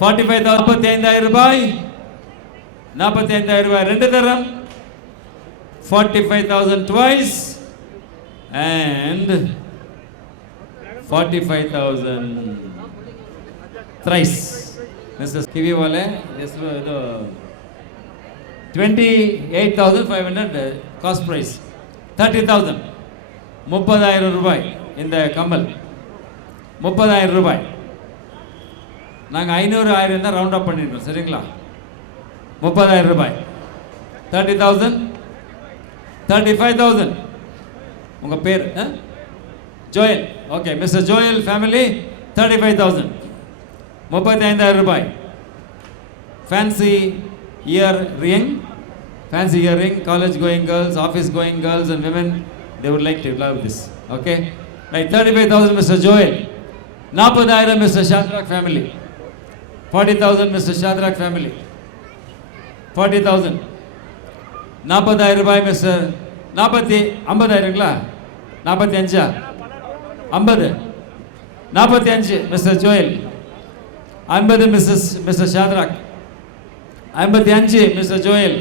45,000. 45,000 ரூபாய். 45,000 ரூபாய் ரெண்டு தரம். 45,000 twice and 45,000 thrice. Mrs. Kivi wale this 28,500 cost price. 30,000. 30,000 ரூபாய் இந்த கம்மல். 30,000 ரூபாய். நாங்கள் 500 1000 தான் ரவுண்ட் அப் பண்ணிடுறோம், சரிங்களா? 30,000 ரூபாய். 30,000. 35,000. உங்கள் பேர் Joel. Okay mister Joel family. 35,000. 35,000 ரூபாய். Fancy year ring. Fancy earring, college going girls, office going girls and women, they would like to love this. Okay? Right, 35,000 Mr. Joel. 40,000 Mr. Shadrach family. 40,000 Mr. Shadrach family. 40,000. 40,000 ரூபாய் Mr. 50,000ங்களா? 45. 50. 45 Mr. Joel. 50 Mr. Shadrach. 55 Mr. Joel.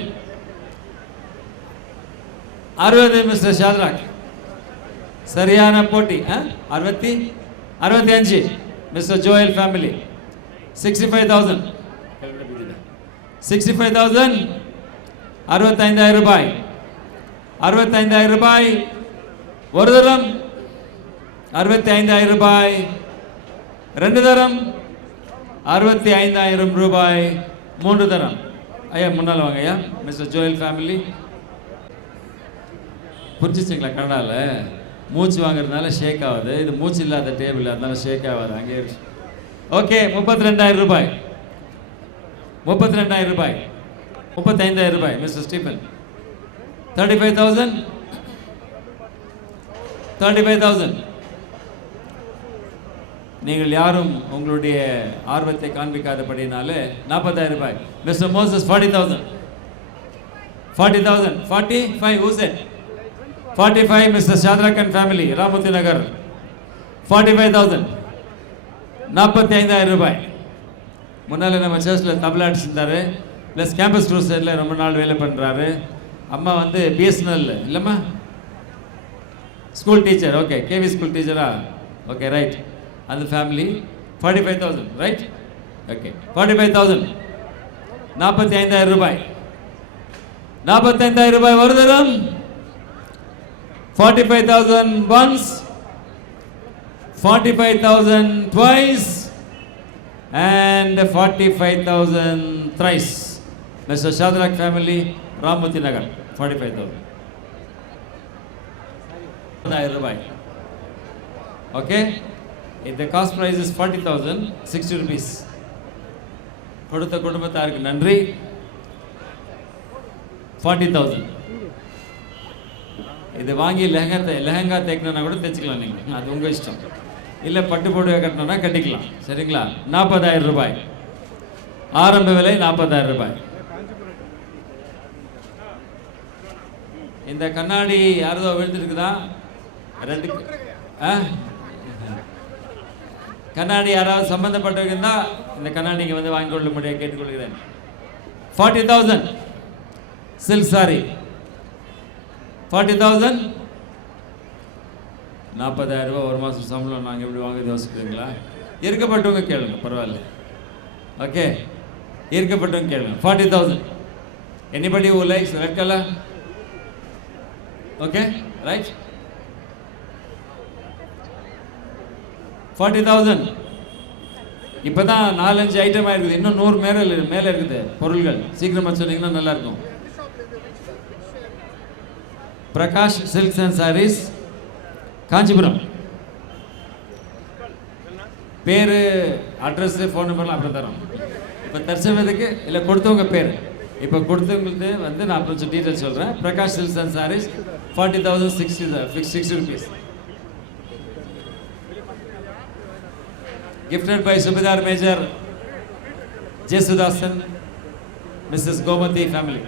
60 mister Shadrach. சரியான போட்டி. 65 மிஸ்டர் ஜோயல் ஃபேமிலி. 65,000 65,000 65,000 ரூபாய். 65,000 ரூபாய் ஒரு தரம். 65,000 ரூபாய் ரெண்டு தரம். 65,000 ரூபாய் மூன்று தரம். ஐயா முன்னால் வாங்க ஐயா. Mr Joel family. புரிஞ்சிச்சிங்களா? கனடாவில் மூச்சு வாங்குறதுனால ஷேக் ஆகுது. இது மூச்சு இல்லாத டேபிள், அதனால ஷேக் ஆகாது. அங்கே ஓகே. 32,000 ரூபாய். 32,000 ரூபாய். 35,000 ரூபாய் மிஸ்டர் ஸ்டீஃபன். 35,000 35,000. நீங்கள் யாரும் உங்களுடைய ஆர்வத்தை காண்பிக்காதபடினாலே 40,000 ரூபாய் Mr Moses. 40,000 40,000 45 who said 45 Mr ஷாத்ராக்கன் ஃபேமிலி ராமூர்த்தி நகர். 45,000 45,000 ரூபாய். முன்னால் நம்ம சர்ச்சில் தபலா அடிச்சிருந்தாரு. ப்ளஸ் கேம்பஸ் டூர் சைடில் ரொம்ப நாள் வேலை பண்ணுறாரு. அம்மா வந்து பிஎஸ்என்எல் இல்லைம்மா school teacher. Okay, KV school டீச்சரா? Okay right. அந்த ஃபேமிலி. 45,000 ரைட். ஓகே 45,000 45,000 ரூபாய். 45,000 ரூபாய் ஒரு தரம். 45,000 once. 45,000 twice. And 45,000 thrice. Mr. Shadrak family, Ramurthy Nagar. 45,000. Rubai. Okay. If the cost price is 40,000, 60 rupees. கொடுத்த குடும்பத்தாருக்கு நன்றி. 40,000. இது வாங்கி லெஹங்கா தைக்கணும்னா கூட தைச்சிக்கலாம் நீங்கள், அது உங்கள் இஷ்டம். இல்லை பட்டு புடவை கட்டணும்னா கட்டிக்கலாம். சரிங்களா? 40,000 ரூபாய் ஆரம்ப விலை. 40,000 ரூபாய். இந்த கண்ணாடி யாரதோ விழுந்துருக்குதா? ரெண்டு கண்ணாடி யாராவது சம்பந்தப்பட்டவங்க இருந்தால் இந்த கண்ணாடி இங்கே வந்து வாங்கி கொள்ளும்படியாக கேட்டுக்கொள்கிறேன். 40,000 சில்க் சாரி. 40,000 40,000 ரூபாய் ஒரு மாதம் சம்பளம் நாங்கள் எப்படி வாங்க யோசிக்கிறீங்களா? இருக்கப்பட்டவங்க கேளுங்க, பரவாயில்ல. ஓகே, இருக்கப்பட்டவங்க கேளுங்க. 40,000. Anybody who likes red color? Okay right. 40,000. இப்போ தான் 4-5 ஐட்டம் ஆயிருக்குது. இன்னும் 100 மேலே இருக்குது பொருள்கள். சீக்கிரமாக சொன்னீங்கன்னா நல்லா இருக்கும். Prakash silks and saris, Kanchipuram. பேர், அட்ரஸ், ஃபோன் நம்பர்லாம் அப்புறம் தரோம். இப்போ தற்சமயத்துக்கு இல்லை கொடுத்தவங்க பேர். இப்போ கொடுத்தவங்களுக்கு வந்து நான் அப்புறம் டீட்டெயில் சொல்கிறேன். Prakash silks and saris 40,000 60 rupees. Gifted by Subedar Major Jesudasan, Mrs. Gomati family.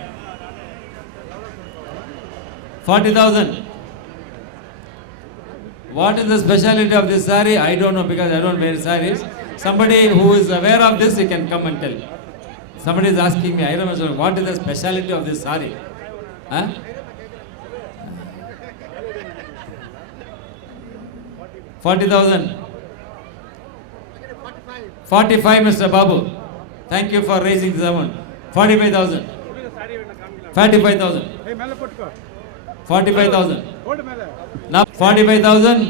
40,000. What is the speciality of this saree? I don't know, because I don't wear sarees. Somebody who is aware of this, you can come and tell. Somebody is asking me, I don't know, what is the speciality of this saree? Huh? 40,000. 45, Mr. Babu. Thank you for raising this amount. 45,000. 45,000. 45,000. 45,000.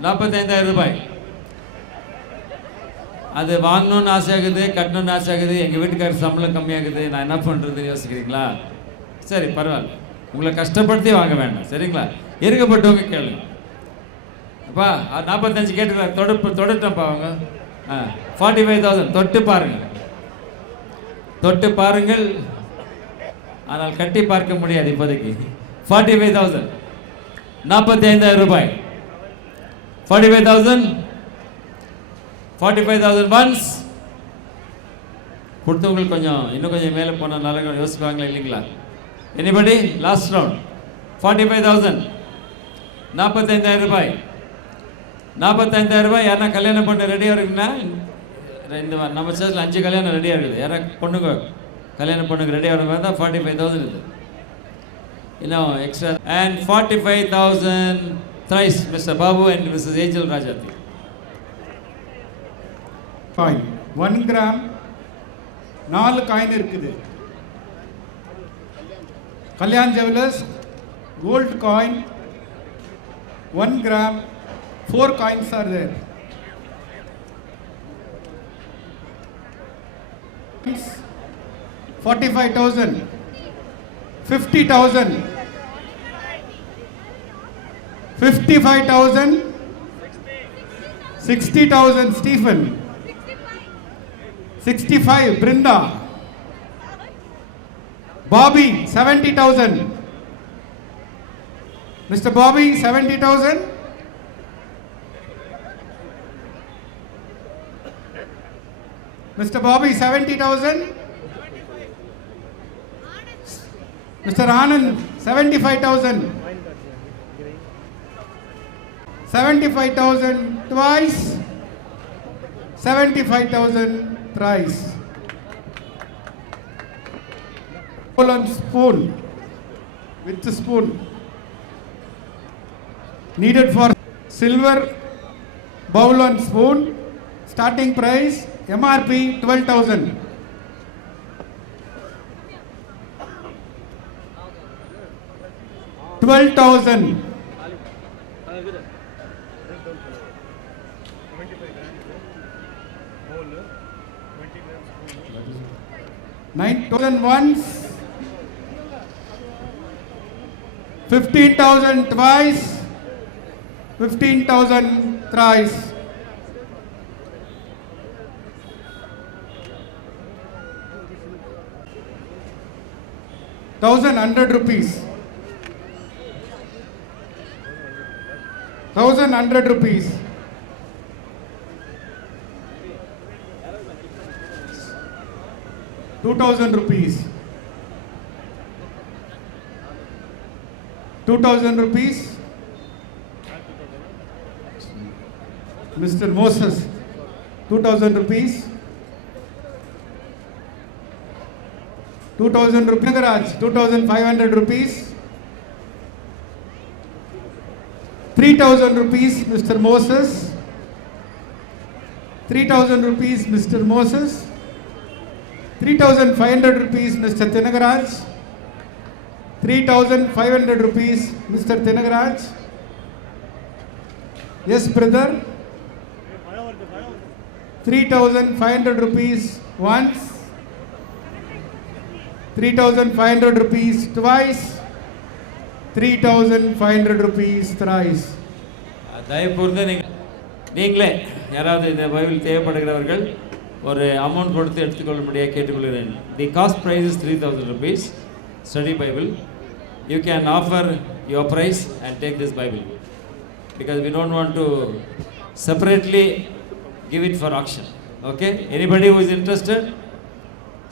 45,000 ரூபாய். அது வாங்கணும்னு ஆசையாகுது, கட்டணும்னு ஆசையாகுது. எங்கள் வீட்டுக்காரர் சம்பளம் கம்மியாகுது, நான் என்ன பண்ணுறது யோசிக்கிறீங்களா? சரி பரவாயில்ல, உங்களை கஷ்டப்படுத்தி வாங்க வேண்டாம். சரிங்களா? இருக்கப்பட்டவங்க கேளுங்க. அப்பா 45 கேட்டுக்கலாம். தொடட்டப்பா அவங்க. 45,000 தொட்டு பாருங்கள், தொட்டு பாருங்கள், ஆனால் கட்டி பார்க்க முடியாது இப்போதைக்கு. 45,000. 45,000 ரூபாய். 45,000. 45,000 once. கொடுத்தவங்களுக்கு கொஞ்சம் இன்னும் கொஞ்சம் மேலே போனால் நல்லா யோசிப்பாங்களா இல்லைங்களா? எனிபடி? Last round. 45,000. 45,000 ரூபாய். 45,000 ரூபாய். யாரா கல்யாணம் பண்ண ரெடியாக இருக்குன்னா இந்த நம்ம சர்ச்சில் 5 கல்யாணம் ரெடியாக இருக்குது. யாரா பொண்ணுங்க கல்யாணம் பொண்ணுக்கு ரெடியாக இருக்க தான் 45,000 இது. extra. And 45,000 thrice, Mr. Babu and Mrs. Angel Rajati. Coin 1 gram 4 coin இருக்குது. Kalyan Jewellers gold coin 1 gram 4 coins are there. 45,000, 50,000, 55,000, 60,000 Stephen, 65 Brinda, Bobby 70,000, Mr. Bobby 70,000, Mr. Bobby 70,000, Mr. Anand 75,000, 75,000 twice, 75,000 thrice. Bowl and spoon, with the spoon needed for silver bowl and spoon. Starting price MRP 12,000. $12,000. 9,000 once, 15,000 twice, 15,000 thrice. 1,100 rupees. 1,100 rupees. 2,000 rupees. 2,000 rupees. Mr. Moses, 2,000 rupees. 2,000 rupees. Nagaraj, 2,500 rupees. 3,000 rupees, Mr. Moses. 3,000 rupees, Mr. Moses. 3,500 rupees, Mr. Tinagaraj. 3,500 rupees, Mr. Tinagaraj. Yes, brother. 3,500 rupees once. 3,500 rupees twice. 3,500 rupees thrice. தயவுகூர்ந்து நீங்களே யாராவது இந்த பைபிள் தேவைப்படுகிறவர்கள் ஒரு அமௌண்ட் கொடுத்து எடுத்துக்கொள்ளும்படியாக கேட்டுக்கொள்கிறேன். The cost price is 3,000 rupees. Study Bible. You can offer your price and take this Bible because we don't want to separately give it for auction. Okay? Anybody who is interested?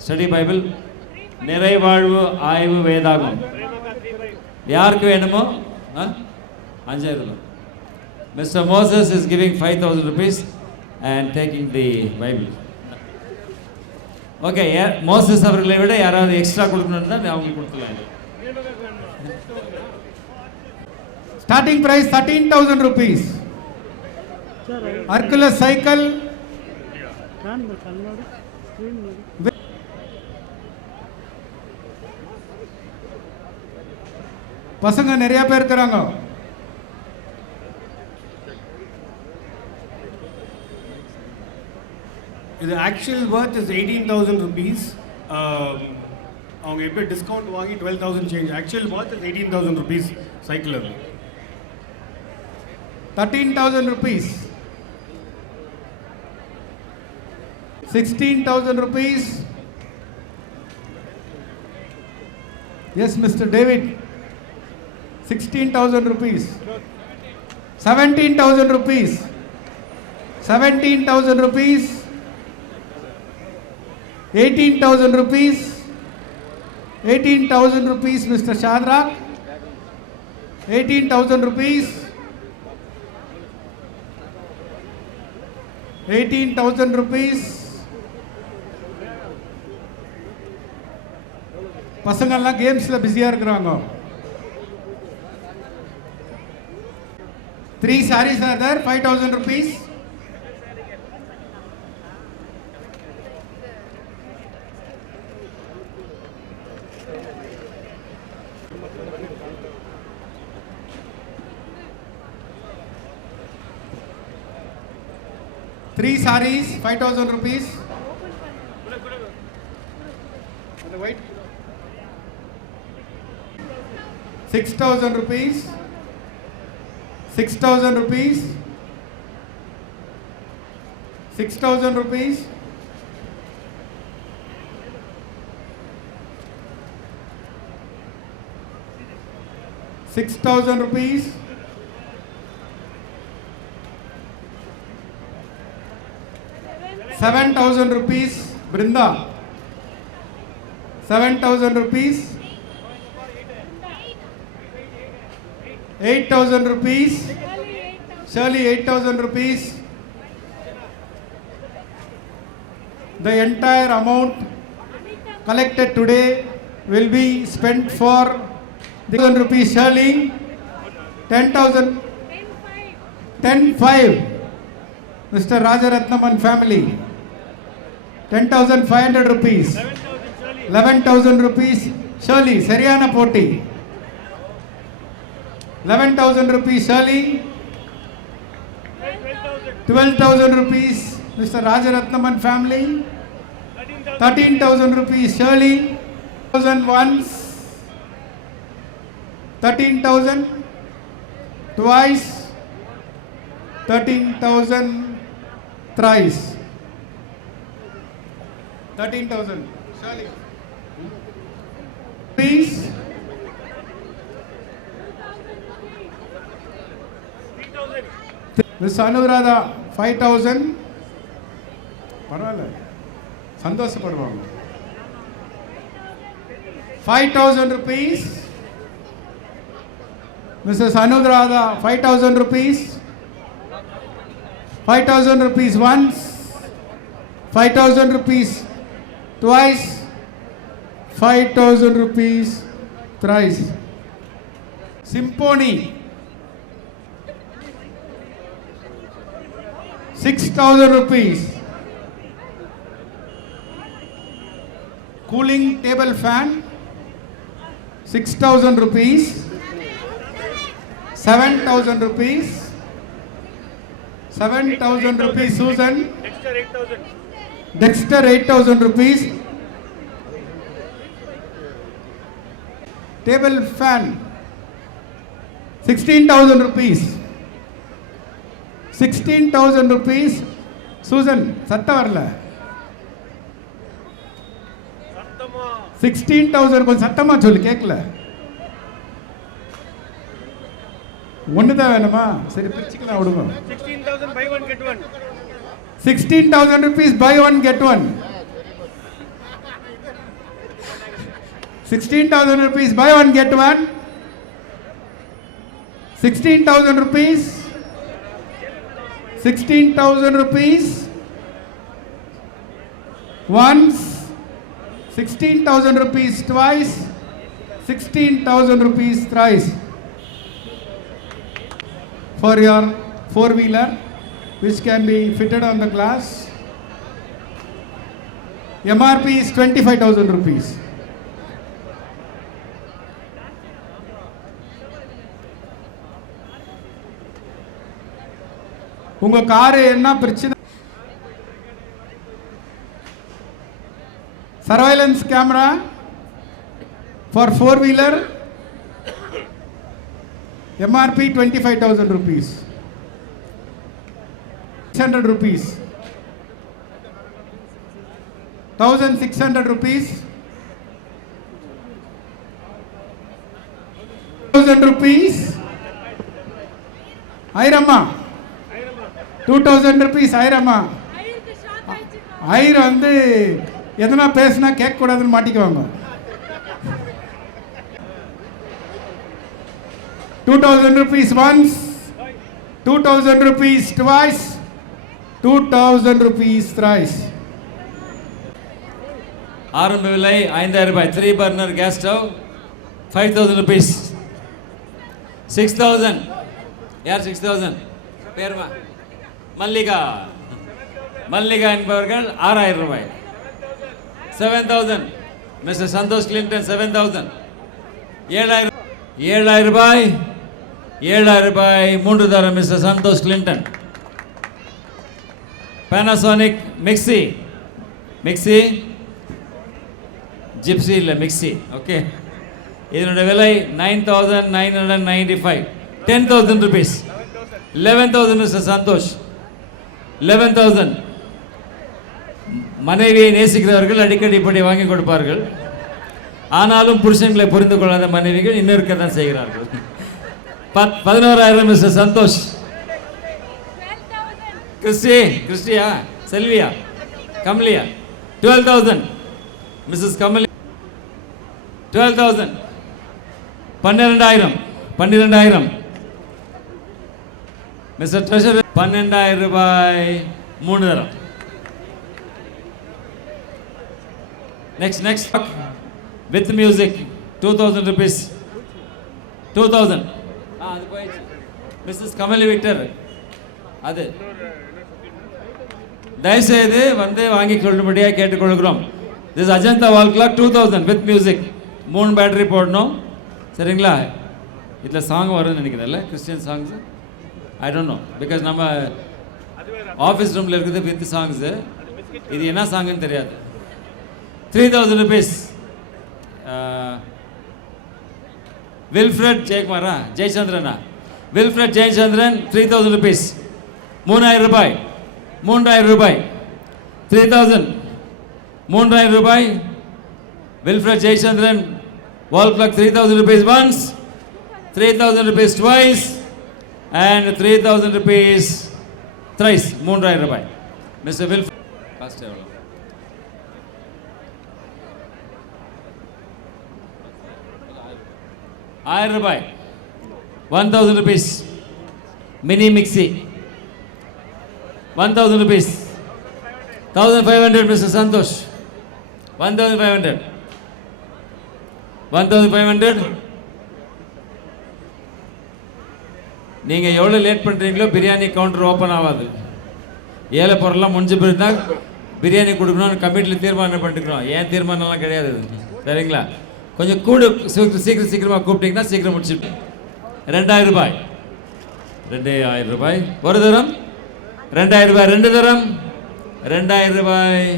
Study Bible. நிறைவாழ்வு ஆய்வு வேதாகம் யாருக்கு வேணுமோ 5,000. Mr. Moses is giving 5,000 rupees and taking the Bible. Okay, Moses அவர்களை விட யாராவது எக்ஸ்ட்ரா கொடுக்கணும்னா அவங்களுக்கு கொடுத்துலாம். Starting price 13,000 rupees. Hercules cycle. பசங்க நிறைய பேர் இருக்காங்க. இது ஆக்சுவல் வர்த் இஸ் 18,000 rupees. அவங்க இப்போ டிஸ்கவுண்ட் வாங்கி 12,000 change. Actual worth is 18,000 rupees cycle. 13,000 rupees. 16,000 rupees. Yes, Mr. David. 16,000 rupees. 17,000 rupees. 17,000 rupees. 18,000 rupees. 18,000 rupees, Mr. Shadrach. 18,000 rupees. 18,000 rupees. பசங்கள்லாம் கேம்ஸில் பிஸியாக இருக்கிறாங்க. 3 sarees are there, 5,000 rupees. Three sarees, 5,000 rupees. And the white 6,000 rupees. 6,000 rupees. 6,000 rupees. 6,000 rupees. 7,000 rupees, Brinda. 7,000 rupees. 8,000 rupees. Shirley, 8,000 rupees. The entire amount collected today will be spent for the 1,000 rupees. Shirley, 10,000. 10,500. Mr. Rajaratnam and family. 10,500 rupees. 11,000 rupees. Shirley, Seriana Poti. 11,000 rupees. Shirley. 12,000 rupees. Mr. Rajaratnam and family. 13,000 rupees. Shirley. 1,000 once. 13,000 twice. 13,000 thrice. 13,000. Shirley. Please. 3,000. Miss Anuradha, 5,000. பரவாயில்ல சந்தோஷப்படுவாங்க. 5,000 rupees. Mrs. Anuradha, 5,000 rupees. 5,000 rupees once. 5,000 rupees twice. 5,000 rupees thrice. Symphony. 6,000 rupees. Cooling table fan. 6,000 rupees. 7,000 rupees. 7,000 rupees. Susan. Dexter 8,000. Dexter, 8,000 rupees. Table fan. 16,000 rupees. 16,000 rupees. Susan, சத்த வரல. 16,000 கொஞ்சம் சத்தமா சொல்லு கேட்கல. ஒண்ணுதான் வேணுமா? சரி பிரிச்சுக்கலாம் விடுங்க. 16,000 buy one get one. 16,000 rupees buy one get one. 16,000 rupees buy one get one. 16,000 rupees. 16,000 rupees once. 16,000 rupees twice. 16,000 rupees thrice. For your four-wheeler which can be fitted on the glass. MRP is 25,000 rupees. உங்க கார் என்ன பிரச்சனை? Surveillance camera for four-wheeler. MRP 25,000 rupees. 600 rupees. 1,600 rupees. 1,000 rupees. Airama. 2,000 rupees. Airama. Iyer வந்து எதனா பேசினா கேட்க கூடாதுன்னு மாட்டிக்குவாங்க. 2,000 rupees once. 2,000 rupees twice. 2,000 rupees thrice. ஆரம்ப விலை 5,000 ரூபாய். 3 burner gas stove 5,000 rupees. 6,000. யார் 6000 பேருமா மல்லிகா மல்லிகா என்பவர்கள் 6000 ரூபாய். 7000 மிஸ்டர் சந்தோஷ் கிளின்டன் 7000. 7000 ரூபாய். 7000 ரூபாய் 3 தரம் mister Santhosh Clinton. Panasonic mixie gypsy இல்லை மிக்ஸி. ஓகே, இதனுடைய விலை 9995. 10,000 rupees. 11,000 மிஸ்டர் சந்தோஷ். 11,000. மனைவியை நேசிக்கிறவர்கள் அடிக்கடி இப்படி வாங்கி கொடுப்பார்கள். ஆனாலும் புருஷன்களை புரிந்து கொள்ளாத மனைவிகள் இன்னொருக்க தான் செய்கிறார்கள். 11,000 மிஸ்டர் சந்தோஷ். கிறிஸ்டியா செல்வியா கமலியா 12,000 மிஸ்ஸஸ் கமலி. 12,000. 12,000 Mr Treasure. 12,000 ரூபாய் 3 தரம். Next with music 2,000 rupees. 2,000. அது போயிடுச்சு. Mrs Kamali Victor. அது தயவுசெய்து வந்து வாங்கி கொள்ளும்படியாக கேட்டுக்கொள்கிறோம். This Ajanta wall clock 2,000 with music. 3 battery போடணும். சரிங்களா? இதில் சாங் வரும்னு நினைக்கிறேன்ல, Christian songs. I don't know, because நம்ம ஆஃபீஸ் ரூமில் இருக்குது வித் சாங்ஸு. இது என்ன சாங்குன்னு தெரியாது. 3,000 rupees. வில்ஃப்ரெட் ஜெயக்குமாரா ஜெயச்சந்திரனா வில்ஃப்ரெட் ஜெயச்சந்திரன் 3,000 rupees. 3,000 ரூபாய். 3,000 ரூபாய். 3,000. 3,000 ரூபாய். Wilfred Jayachandran wall clock 3,000 rupees once, 3,000 rupees twice, and 3,000 rupees thrice. 3,000 ரூபாய். மிஸ்டர் வில்ஃப்ரெட் காஸ்ட் எவ்வளோ? 1000 ரூபாய். 1,000 rupees. Mini mixie 1,000 rupees. 1,500 mister Santhosh. 1,500. 1,500. நீங்கள் எவ்வளோ லேட் பண்ணுறீங்களோ பிரியாணி கவுண்டர் ஓப்பன் ஆகாது. ஏழை பொருள்லாம் முடிஞ்ச பிறகு தான் பிரியாணி கொடுக்கணும்னு கமிட்டியில் தீர்மானம் பண்ணிட்டுக்கிறோம். ஏன் தீர்மானம்லாம் கிடையாது. சரிங்களா? கொஞ்சம் சீக்கிரமாக கூப்பிட்டீங்கன்னா சீக்கிரம் முடிச்சுட்டு. 2,000 ரூபாய். 2,000 ரூபாய். ஒரு தரம். 2,000 ரூபாய். 2 தரம். 2,000 ரூபாய்.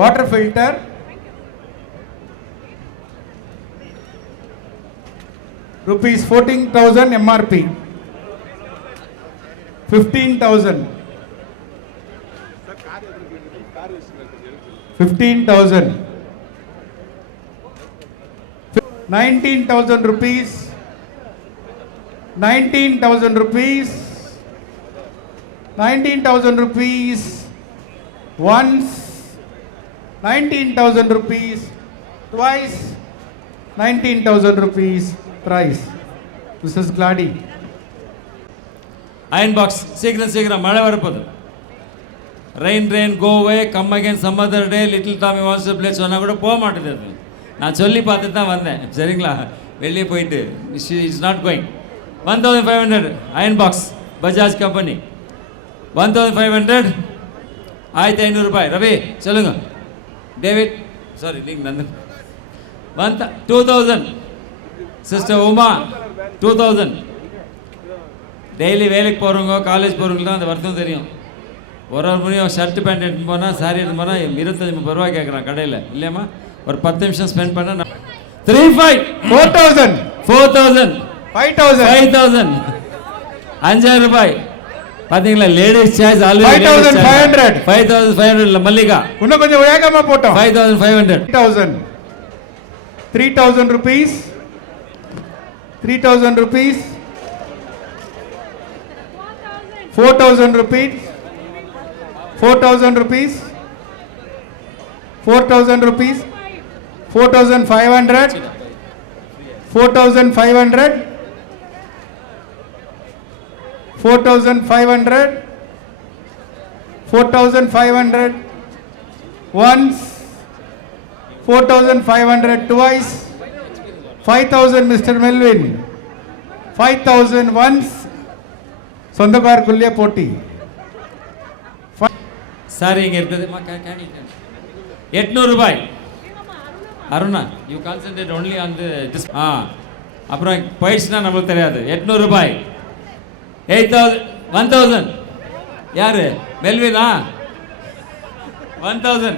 Water filter rupees 14,000 MRP. 15,000. 15,000. 19,000 rupees. 19,000 rupees. 19,000 rupees once. 19,000 rupees twice. 19,000 rupees thrice. Mrs. Gladi. Iron box. சீக்கிரம் மழை வரப்போகுது. Rain go away come again some other day little Tommy wants to play சொன்னால் கூட போக மாட்டேது. அது நான் சொல்லி பார்த்துட்டு தான் வந்தேன். சரிங்களா? வெளியே போயிட்டு it's not going. 1,500 iron box Bajaj company. 1,500. 1,500 ரூபாய். ரவி சொல்லுங்க. டேவிட் சாரி நீங்கள் நந்தன். 2,000 சிஸ்டர் உமா. 2,000. டெய்லி வேலைக்கு போகிறவங்க காலேஜ் போகிறவங்களுக்கு தான் அந்த வருத்தம் தெரியும். ஒரு முறையும் ஷர்ட் பேண்ட் எடுத்து போனால் சாரி எடுத்து போனால் 25-30 ரூபாய் கேட்குறான் கடையில். இல்லையாம்மா? ஒரு 10 நிமிஷம் ஸ்பெண்ட் பண்ண 3,500. 4,000. 4,000. 5,000. 5,000. 5,000 ரூபாய். பார்த்தீங்களா? Ladies choice always. 5,500. 5,500 இல்லை மல்லிகா. இன்னும் கொஞ்சம் வேகமாக போட்டோம். 5,500. 3,000. 3,000 rupees. 3,000 rupees. 4,000 rupees. 4,000 rupees. 4,000 rupees. 4,500. 4,500. 4,500. 4,500 once. 4,500 twice. 5,000 Mr. Melvin. 5,000 once. சொந்தக்காருக்குள்ளே போட்டி. சாரி இங்கே இருக்குது 800 ரூபாய். Aruna you concentrate only on the அப்புறம் போயிடுச்சுன்னா நம்மளுக்கு தெரியாது. 800 ரூபாய். 8,000 1,000 யாரு மெல்வினா 1,000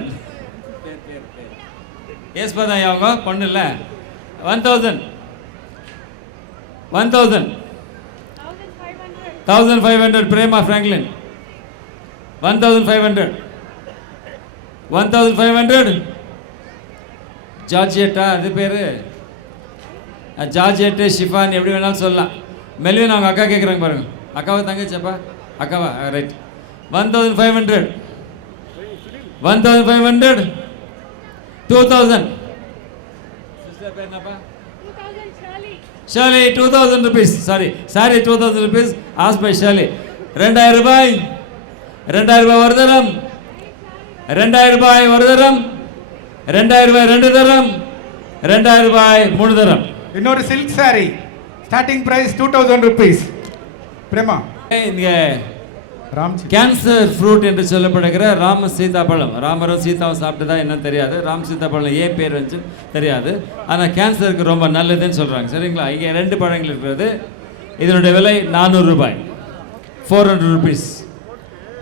எஸ் பதா அவங்க பொண்ணு இல்லை 1,000 1,500 பிரேமா ஃப்ராங்க்லின் 1,500 ஜார்ஜியட்டா அது பேர் ஜார்ஜியட்டு ஷிஃபான் எப்படி வேணாலும் சொல்லலாம். மெல்வின் அவங்க அக்கா கேட்குறாங்க பாருங்க. அக்காவை தங்கச்சப்பா அக்காவா ரைட் 1,500 2,000 சிஸ்டர் பேர் என்னப்பா Shirley 2,000 rupees sorry 2,000 rupees as by Shirley. 2,000 ரூபாய் ஒரு தரம் 2,000 ரூபாய் ஒரு தரம் 2,000 ரூபாய் 2 தரம் 2,000 ரூபாய் 3 தரம். இன்னொரு silk sari starting price 2,000 rupees. Prema இங்க ராம்ஜி கேன்சர் ஃப்ரூட் என்று சொல்லப்படுகிற ராம சீதாப்பழம். ராமரும் சீதாவும் சாப்பிட்டதா என்னன்னு தெரியாது. ராம் சீதாப்பழம் ஏன் பேர் வந்து தெரியாது. ஆனால் கேன்சருக்கு ரொம்ப நல்லதுன்னு சொல்கிறாங்க. சரிங்களா? இங்கே 2 பழங்கள் இருக்கிறது. இதனுடைய விலை 400 ரூபாய் 400 rupees.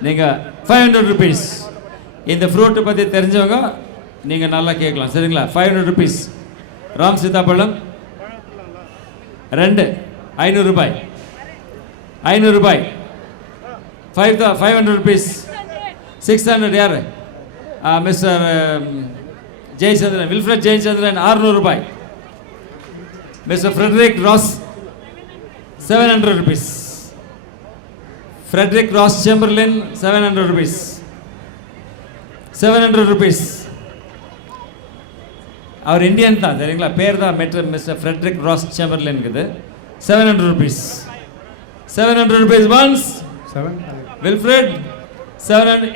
நீங்கள் 500 rupees. இந்த ஃப்ரூட்டை பற்றி தெரிஞ்சவங்க நீங்கள் நல்லா கேட்கலாம். சரிங்களா? 500 rupees. ராம் சீதாப்பழம் 2 500 ரூபாய் 500 ரூபாய் 500 rupees 600 யார் மிஸ்டர் ஜெயச்சந்திரன் வில்ஃப்ரெட் ஜெயச்சந்திரன் 600 ரூபாய். மிஸ்டர் ஃப்ரெட்ரிக் ராஸ் 700 rupees. ஃப்ரெட்ரிக் ராஸ் சேம்பர்லின் 700 rupees 700 rupees. அவர் இந்தியன் தான் சரிங்களா? பேர் தான் மிஸ்டர் ஃப்ரெட்ரிக் ராஸ் சேம்பர்லின் இருக்குது. 700 rupees 700 rupees once. Wilfred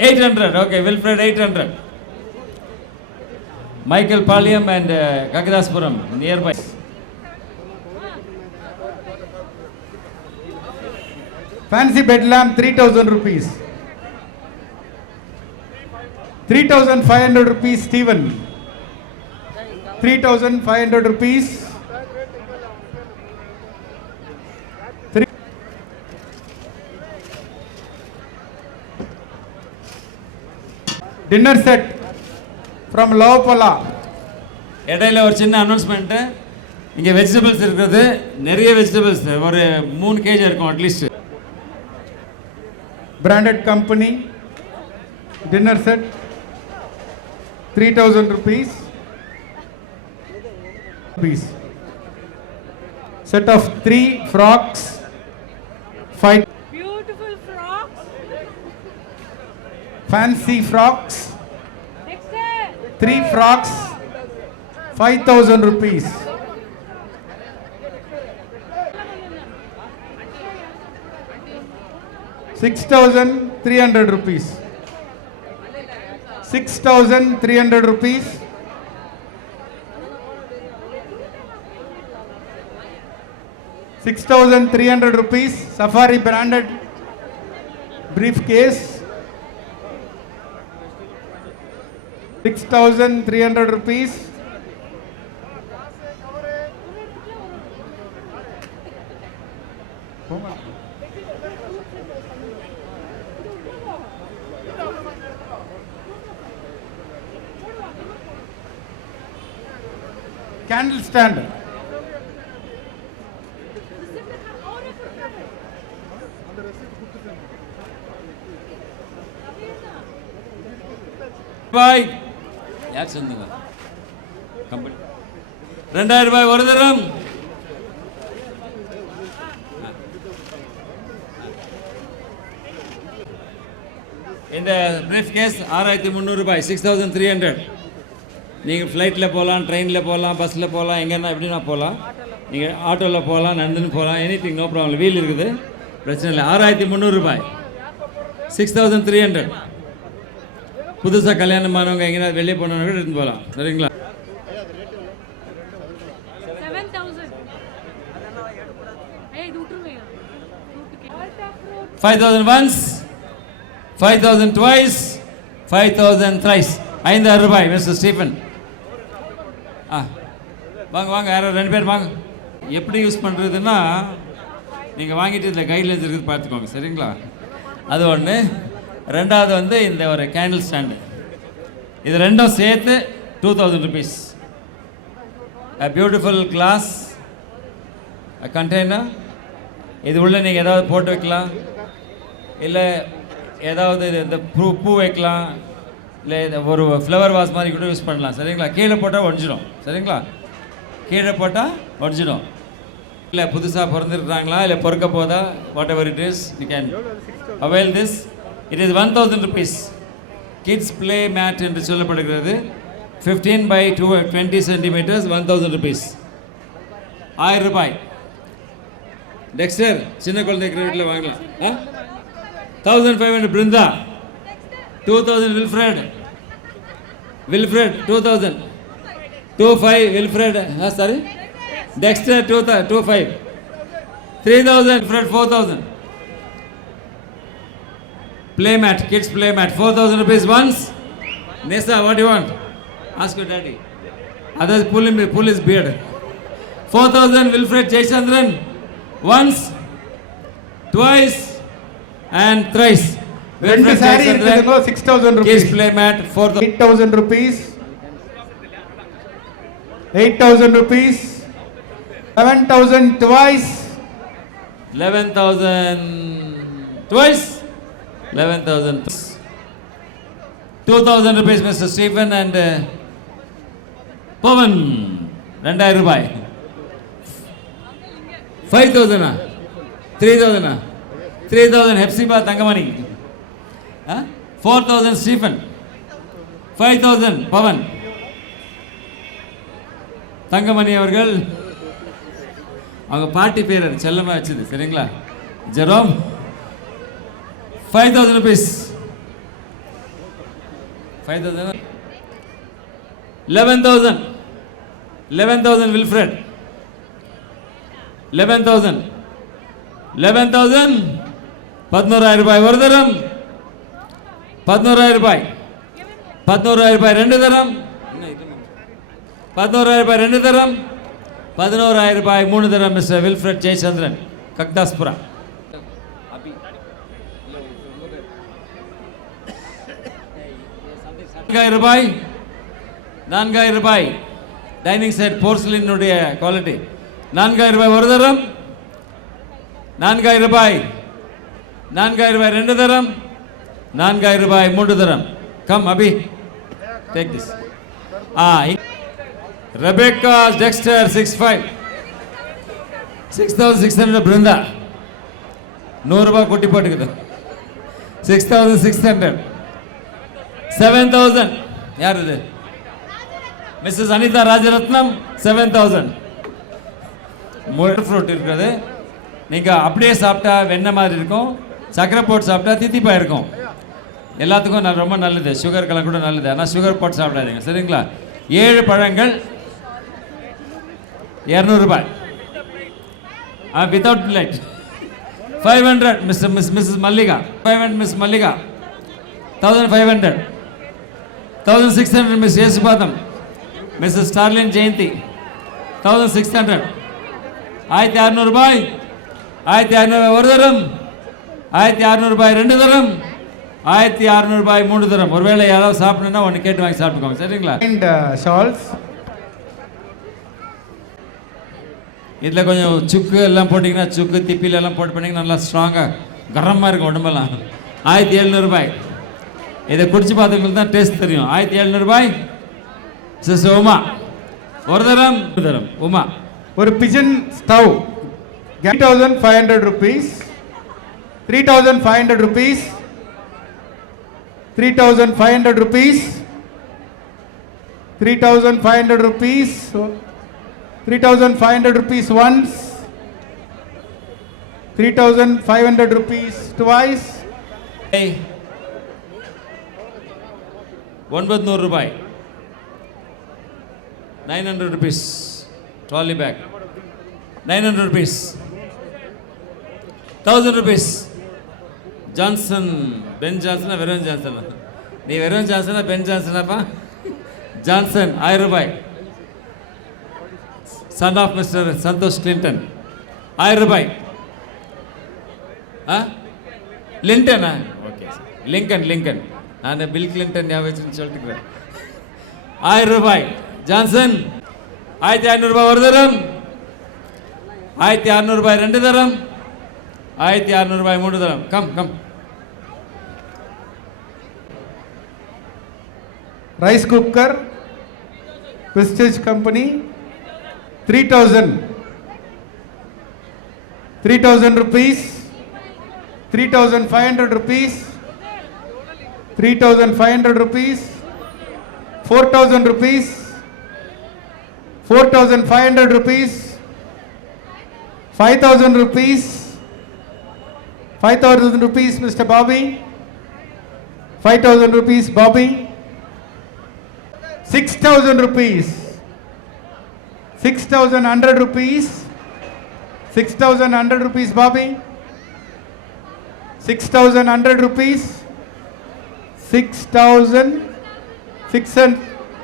800. Okay, Wilfred 800. Michael Palyam and Kakidaspuram nearby. Fancy bed lamp 3,000 rupees. 3,500 rupees Stephen. 3,500 rupees. Dinner set from Lavapala. இடையில ஒரு சின்ன அனௌன்ஸ்மெண்ட்டு. இங்கே வெஜிடபிள்ஸ் இருக்கிறது நிறைய வெஜிடபிள்ஸ் ஒரு 3 kg இருக்கும் at least. Branded company. Dinner set 3,000 rupees. Set of 3 frocks. 5 Beautiful frocks. Fancy frocks. Next 3 frocks. 5,000 rupees. ₹6,300 rupees. 6,300 rupees. 6,300 rupees. Safari branded briefcase. 6,300 rupees. Candle stand. பாய் யார் சொன்னீங்க கம்பெனி 2,000 ரூபாய் ஒரு தரம். இந்த பிரீஃப் கேஸ் 6,300 ரூபாய் 6,300. நீங்கள் ஃப்ளைட்டில் போகலாம், ட்ரெயினில் போகலாம், பஸ்ஸில் போகலாம், எங்கன்னா எப்படின்னா போகலாம். நீங்கள் ஆட்டோவில் போகலாம், நடந்துன்னு போகலாம், எனிதிங் நோ ப்ராப்ளம். வீல் இருக்குது, பிரச்சனை இல்லை. 6,300 ரூபாய் 6,300. புதுசாக கல்யாணமானவங்க எங்கேனா வெளியே போனவங்க கூட எடுத்து போகலாம். சரிங்களா? 7,000. Hey, do to me. 5,000 once, 5,000 twice, 5,000 thrice. 5,000 ரூபாய் மிஸ்டர் ஸ்டீஃபன். வாங்க வாங்க, யாரோ 2 பேர் வாங்க. எப்படி யூஸ் பண்ணுறதுன்னா, நீங்கள் வாங்கிட்டு இதில் கைட்லைன்ஸ் இருக்குது பார்த்துக்கோங்க, சரிங்களா? அது ஒன்று. ரெண்டாவது வந்து இந்த ஒரு கேண்டில் ஸ்டாண்டு, இது ரெண்டும் சேர்த்து 2,000 rupees. A beautiful glass, a container. இது உள்ள நீங்கள் ஏதாவது போட்டு வைக்கலாம், இல்லை ஏதாவது இந்த பூ வைக்கலாம், இல்லை ஒரு ஃப்ளவர் வாஸ் மாதிரி கூட யூஸ் பண்ணலாம், சரிங்களா? கீழே போட்டால் ஒடிஞ்சிடும், சரிங்களா? கீழே போட்டால் ஒடிஞ்சிடும். இல்லை புதுசாக பிறந்துருக்குறாங்களா, இல்லை பிறக்க போதா, whatever it is, you can avail this. It is 1,000 rupees. Kids play mat என்று சொல்லப்படுகிறது. 15 by 20 centimeters, 1,000 rupees. 1000 ரூபாய். டெக்ஸ்டர் சின்ன குழந்தை வீட்டில் வாங்கலாம். 1,500 Brinda. 2,000 Wilfred. 2,000. 2,500 Wilfred. Sorry, Dexter 2,500. 3,000 Wilfred. 4,000. Play mat, kids play mat. 4,000 rupees once. Nessa, what do you want? Ask your daddy. Others pull his beard. 4,000 Wilfred Jaychandran. Once, twice, and thrice. Wilfred Jaychandran. 6,000 rupees. Kids play mat. 8,000 rupees. 8,000 rupees. 11,000 twice. 11,000 twice. 11,000. 2,000 rupees, Mr. Stephen and Pavan. 2,000 ரூபாய். 5,000. 3,000. 3,000 Hepzibah Thangamani. 4,000 Stephen. 5,000 Pavan. Thangamani அவர்கள் அவங்க பாட்டி பேர் செல்லமா வச்சது, சரிங்களா? ஜெரோம். 5,000 rupees. 5,000. 11,000. 11,000 Wilfred. 11,000. 11,000. 11,000 ரூபாய் ஒரு தரம். 11,000 ரூபாய். 11,000 ரூபாய் 2 தரம். 11,000 ரூபாய் 2 தரம். 11,000 ரூபாய் 3 தரம். Mister Wilfred Jayachandran, கக்தாஸ்புரா. 4,000 ரூபாய். 4,000 ரூபாய். டைனிங் செட் போர்சிலின் உடைய குவாலிட்டி. 4,000 ரூபாய் ஒரு தரம். 4,000 ரூபாய். 4,000 ரூபாய் 2 தரம். 4,000 ரூபாய் 3 தரம். கம் அபி, take this. Rebecca Dexter 6,500. 6,600 Brinda. 100 ரூபாய் கொட்டி போட்டுக்குது. 6,600. 7,000. யார் இது? மிஸ்ஸஸ் அனிதா ராஜரத்னம். 7,000. ஃப்ரூட் இருக்கிறது. நீங்கள் அப்படியே சாப்பிட்டா வெண்ணெய் மாதிரி இருக்கும், சக்கரை போட்டு சாப்பிட்டா தித்திப்பா இருக்கும். எல்லாத்துக்கும் ரொம்ப நல்லது, சுகருக்கெல்லாம் கூட நல்லது. ஆனால் சுகர் போட்டு சாப்பிடாதீங்க, சரிங்களா? 7 பழங்கள் 200 ரூபாய். Without light. 500 Mrs Mallika. 500 Miss Mallika. 1,500. 1,600 Miss Yesupadam. Mrs Starlin Jayanthi. 1,600. 1,600 ரூபாய். 1,600 ஒரு தரம். 1,600 ரூபாய் 2 தரம். 1,600 ரூபாய் 3 தரம். ஒருவேளை யாராவது சாப்பிடணும்னா ஒன்று கேட்டு வாங்கி சாப்பிட்டுக்கோங்க, சரிங்களா? ஷால்ஸ். இதில் கொஞ்சம் சுக்கு எல்லாம் போட்டிங்கன்னா, சுக்கு திப்பில எல்லாம் போட்டு பண்ணிங்கன்னா நல்லா ஸ்ட்ராங்காக கரமாக இருக்கும் உடம்பெல்லாம். 1,700 ரூபாய். இதை குடிச்சு பார்த்தவங்களுக்கு தான் டேஸ்ட் தெரியும். 1,700 ரூபாய். சிஸ்டர் உமா ஒரு தரம். உமா. ஒரு pigeon stove. 3,500 rupees. 3,500 rupees. 3,500 rupees. 3,500 rupees. 3,500 rupees once. 3,500 rupees twice. 900 ரூபாய். 900 rupees. Trolley bag. 900 rupees. 1000 rupees. Johnson, Ben Johnson, Veron Johnson. நீ வெறும் ஜான்சனா பென் ஜான்சனாப்பா? ஜான்சன் 1000 ரூபாய். Son of Mr Santhosh Clinton 1000 ரூபாய். லிண்டனா? Okay, Lincoln. நான் பில் கிளின்டன் ஞாபகம் சொல்லிட்டுக்கிறேன். 1000 ரூபாய். ஜான்சன் 1500 ரூபாய் ஒரு தரம், 1600 ரூபாய் 2 தரம், 1600 ரூபாய் 3 தரம். Come. Rice cooker, Prestige Company, 3,000 rupees, 3,500 rupees, 3,500 rupees, 4,000 rupees, 4,500 rupees, 5,000 rupees, 5,000 rupees, Mr. Bobby, 5,000 rupees, Bobby, 6,000 rupees, 6,100 rupees, 6,100 rupees, Bobby, 6,100 rupees,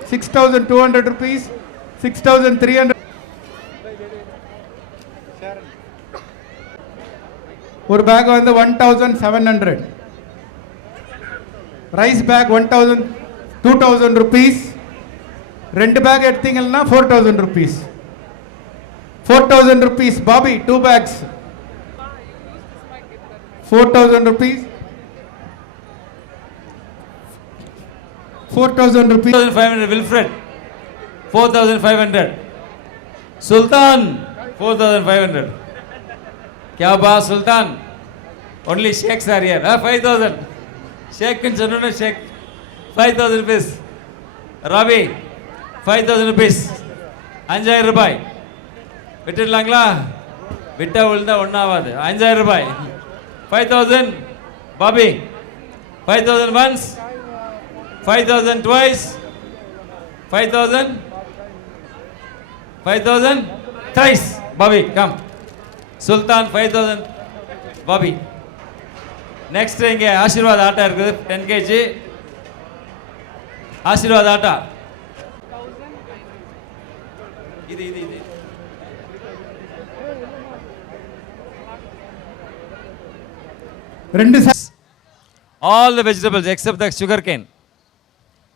6,200 rupees, 6,300. ஒரு பேக் வந்து 1,700. Rice bag 2,000 rupees. ரெண்டு பேக் எடுத்தீங்கன்னா 4,000 rupees. 4,000 rupees, Bobby, 2 bags. 4,000 rupees. 4,000 rupees. 4,500 Wilfred. 4,500. Sultan 4,500. क्या बात सुल्तान? Only sheikhs are here. 5,000. Sheikh can channuna sheikh. 5,000 rupees. Ravi 5,000 rupees. 5,000 ரூபாய். விட்டுடலாங்களா? விட்டா விழுந்தா ஒன்றாவாது. 5,000 ரூபாய். 5,000. Bobby 5,000 once, 5,000 twice, 5,000, 5,000 thrice. Bobby, come. Sultan 5,000. Bobby. Next இங்கே ஆசீர்வாத் ஆட்டா இருக்குது 10 kg. ஆசீர்வாத் ஆட்டா. இது ரெண்டு all the vegetables except the sugar cane.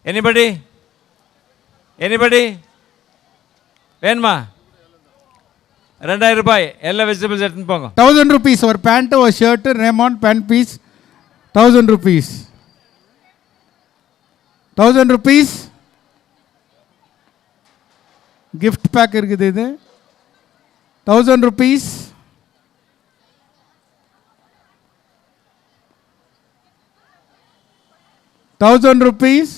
Anybody? வேணுமா? 2,000 ரூபாய். எல்லா வெஜிடபிள்ஸ் எடுத்துன்னு போங்க. 1,000 rupees ஒரு பேண்ட், ஒரு shirt, Raymond pant piece 1,000 rupees. 1,000 rupees. Gift pack இருக்குது இது. 1,000 rupees. 1,000 rupees.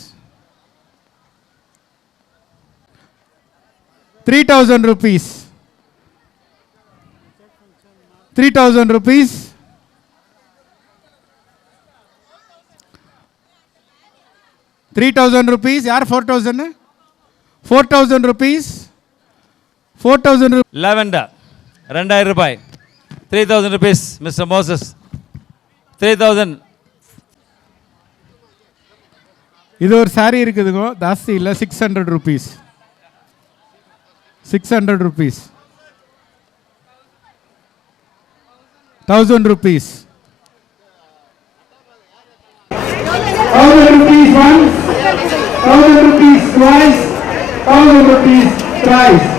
3,000 rupees. 3,000 rupees. 3,000 rupees. यार 4,000 है. 4,000 rupees. 4,000 rupees. Lavender 2,000 ரூபாய். 3,000 rupees. Mr. Moses 3,000. இது ஒரு சாரி இருக்குதுங்க, ஜாஸ்தி இல்லை. 600 rupees. 600 rupees. 1,000 rupees. 1,000 rupees once, 1,000 rupees twice, 1,000 rupees thrice.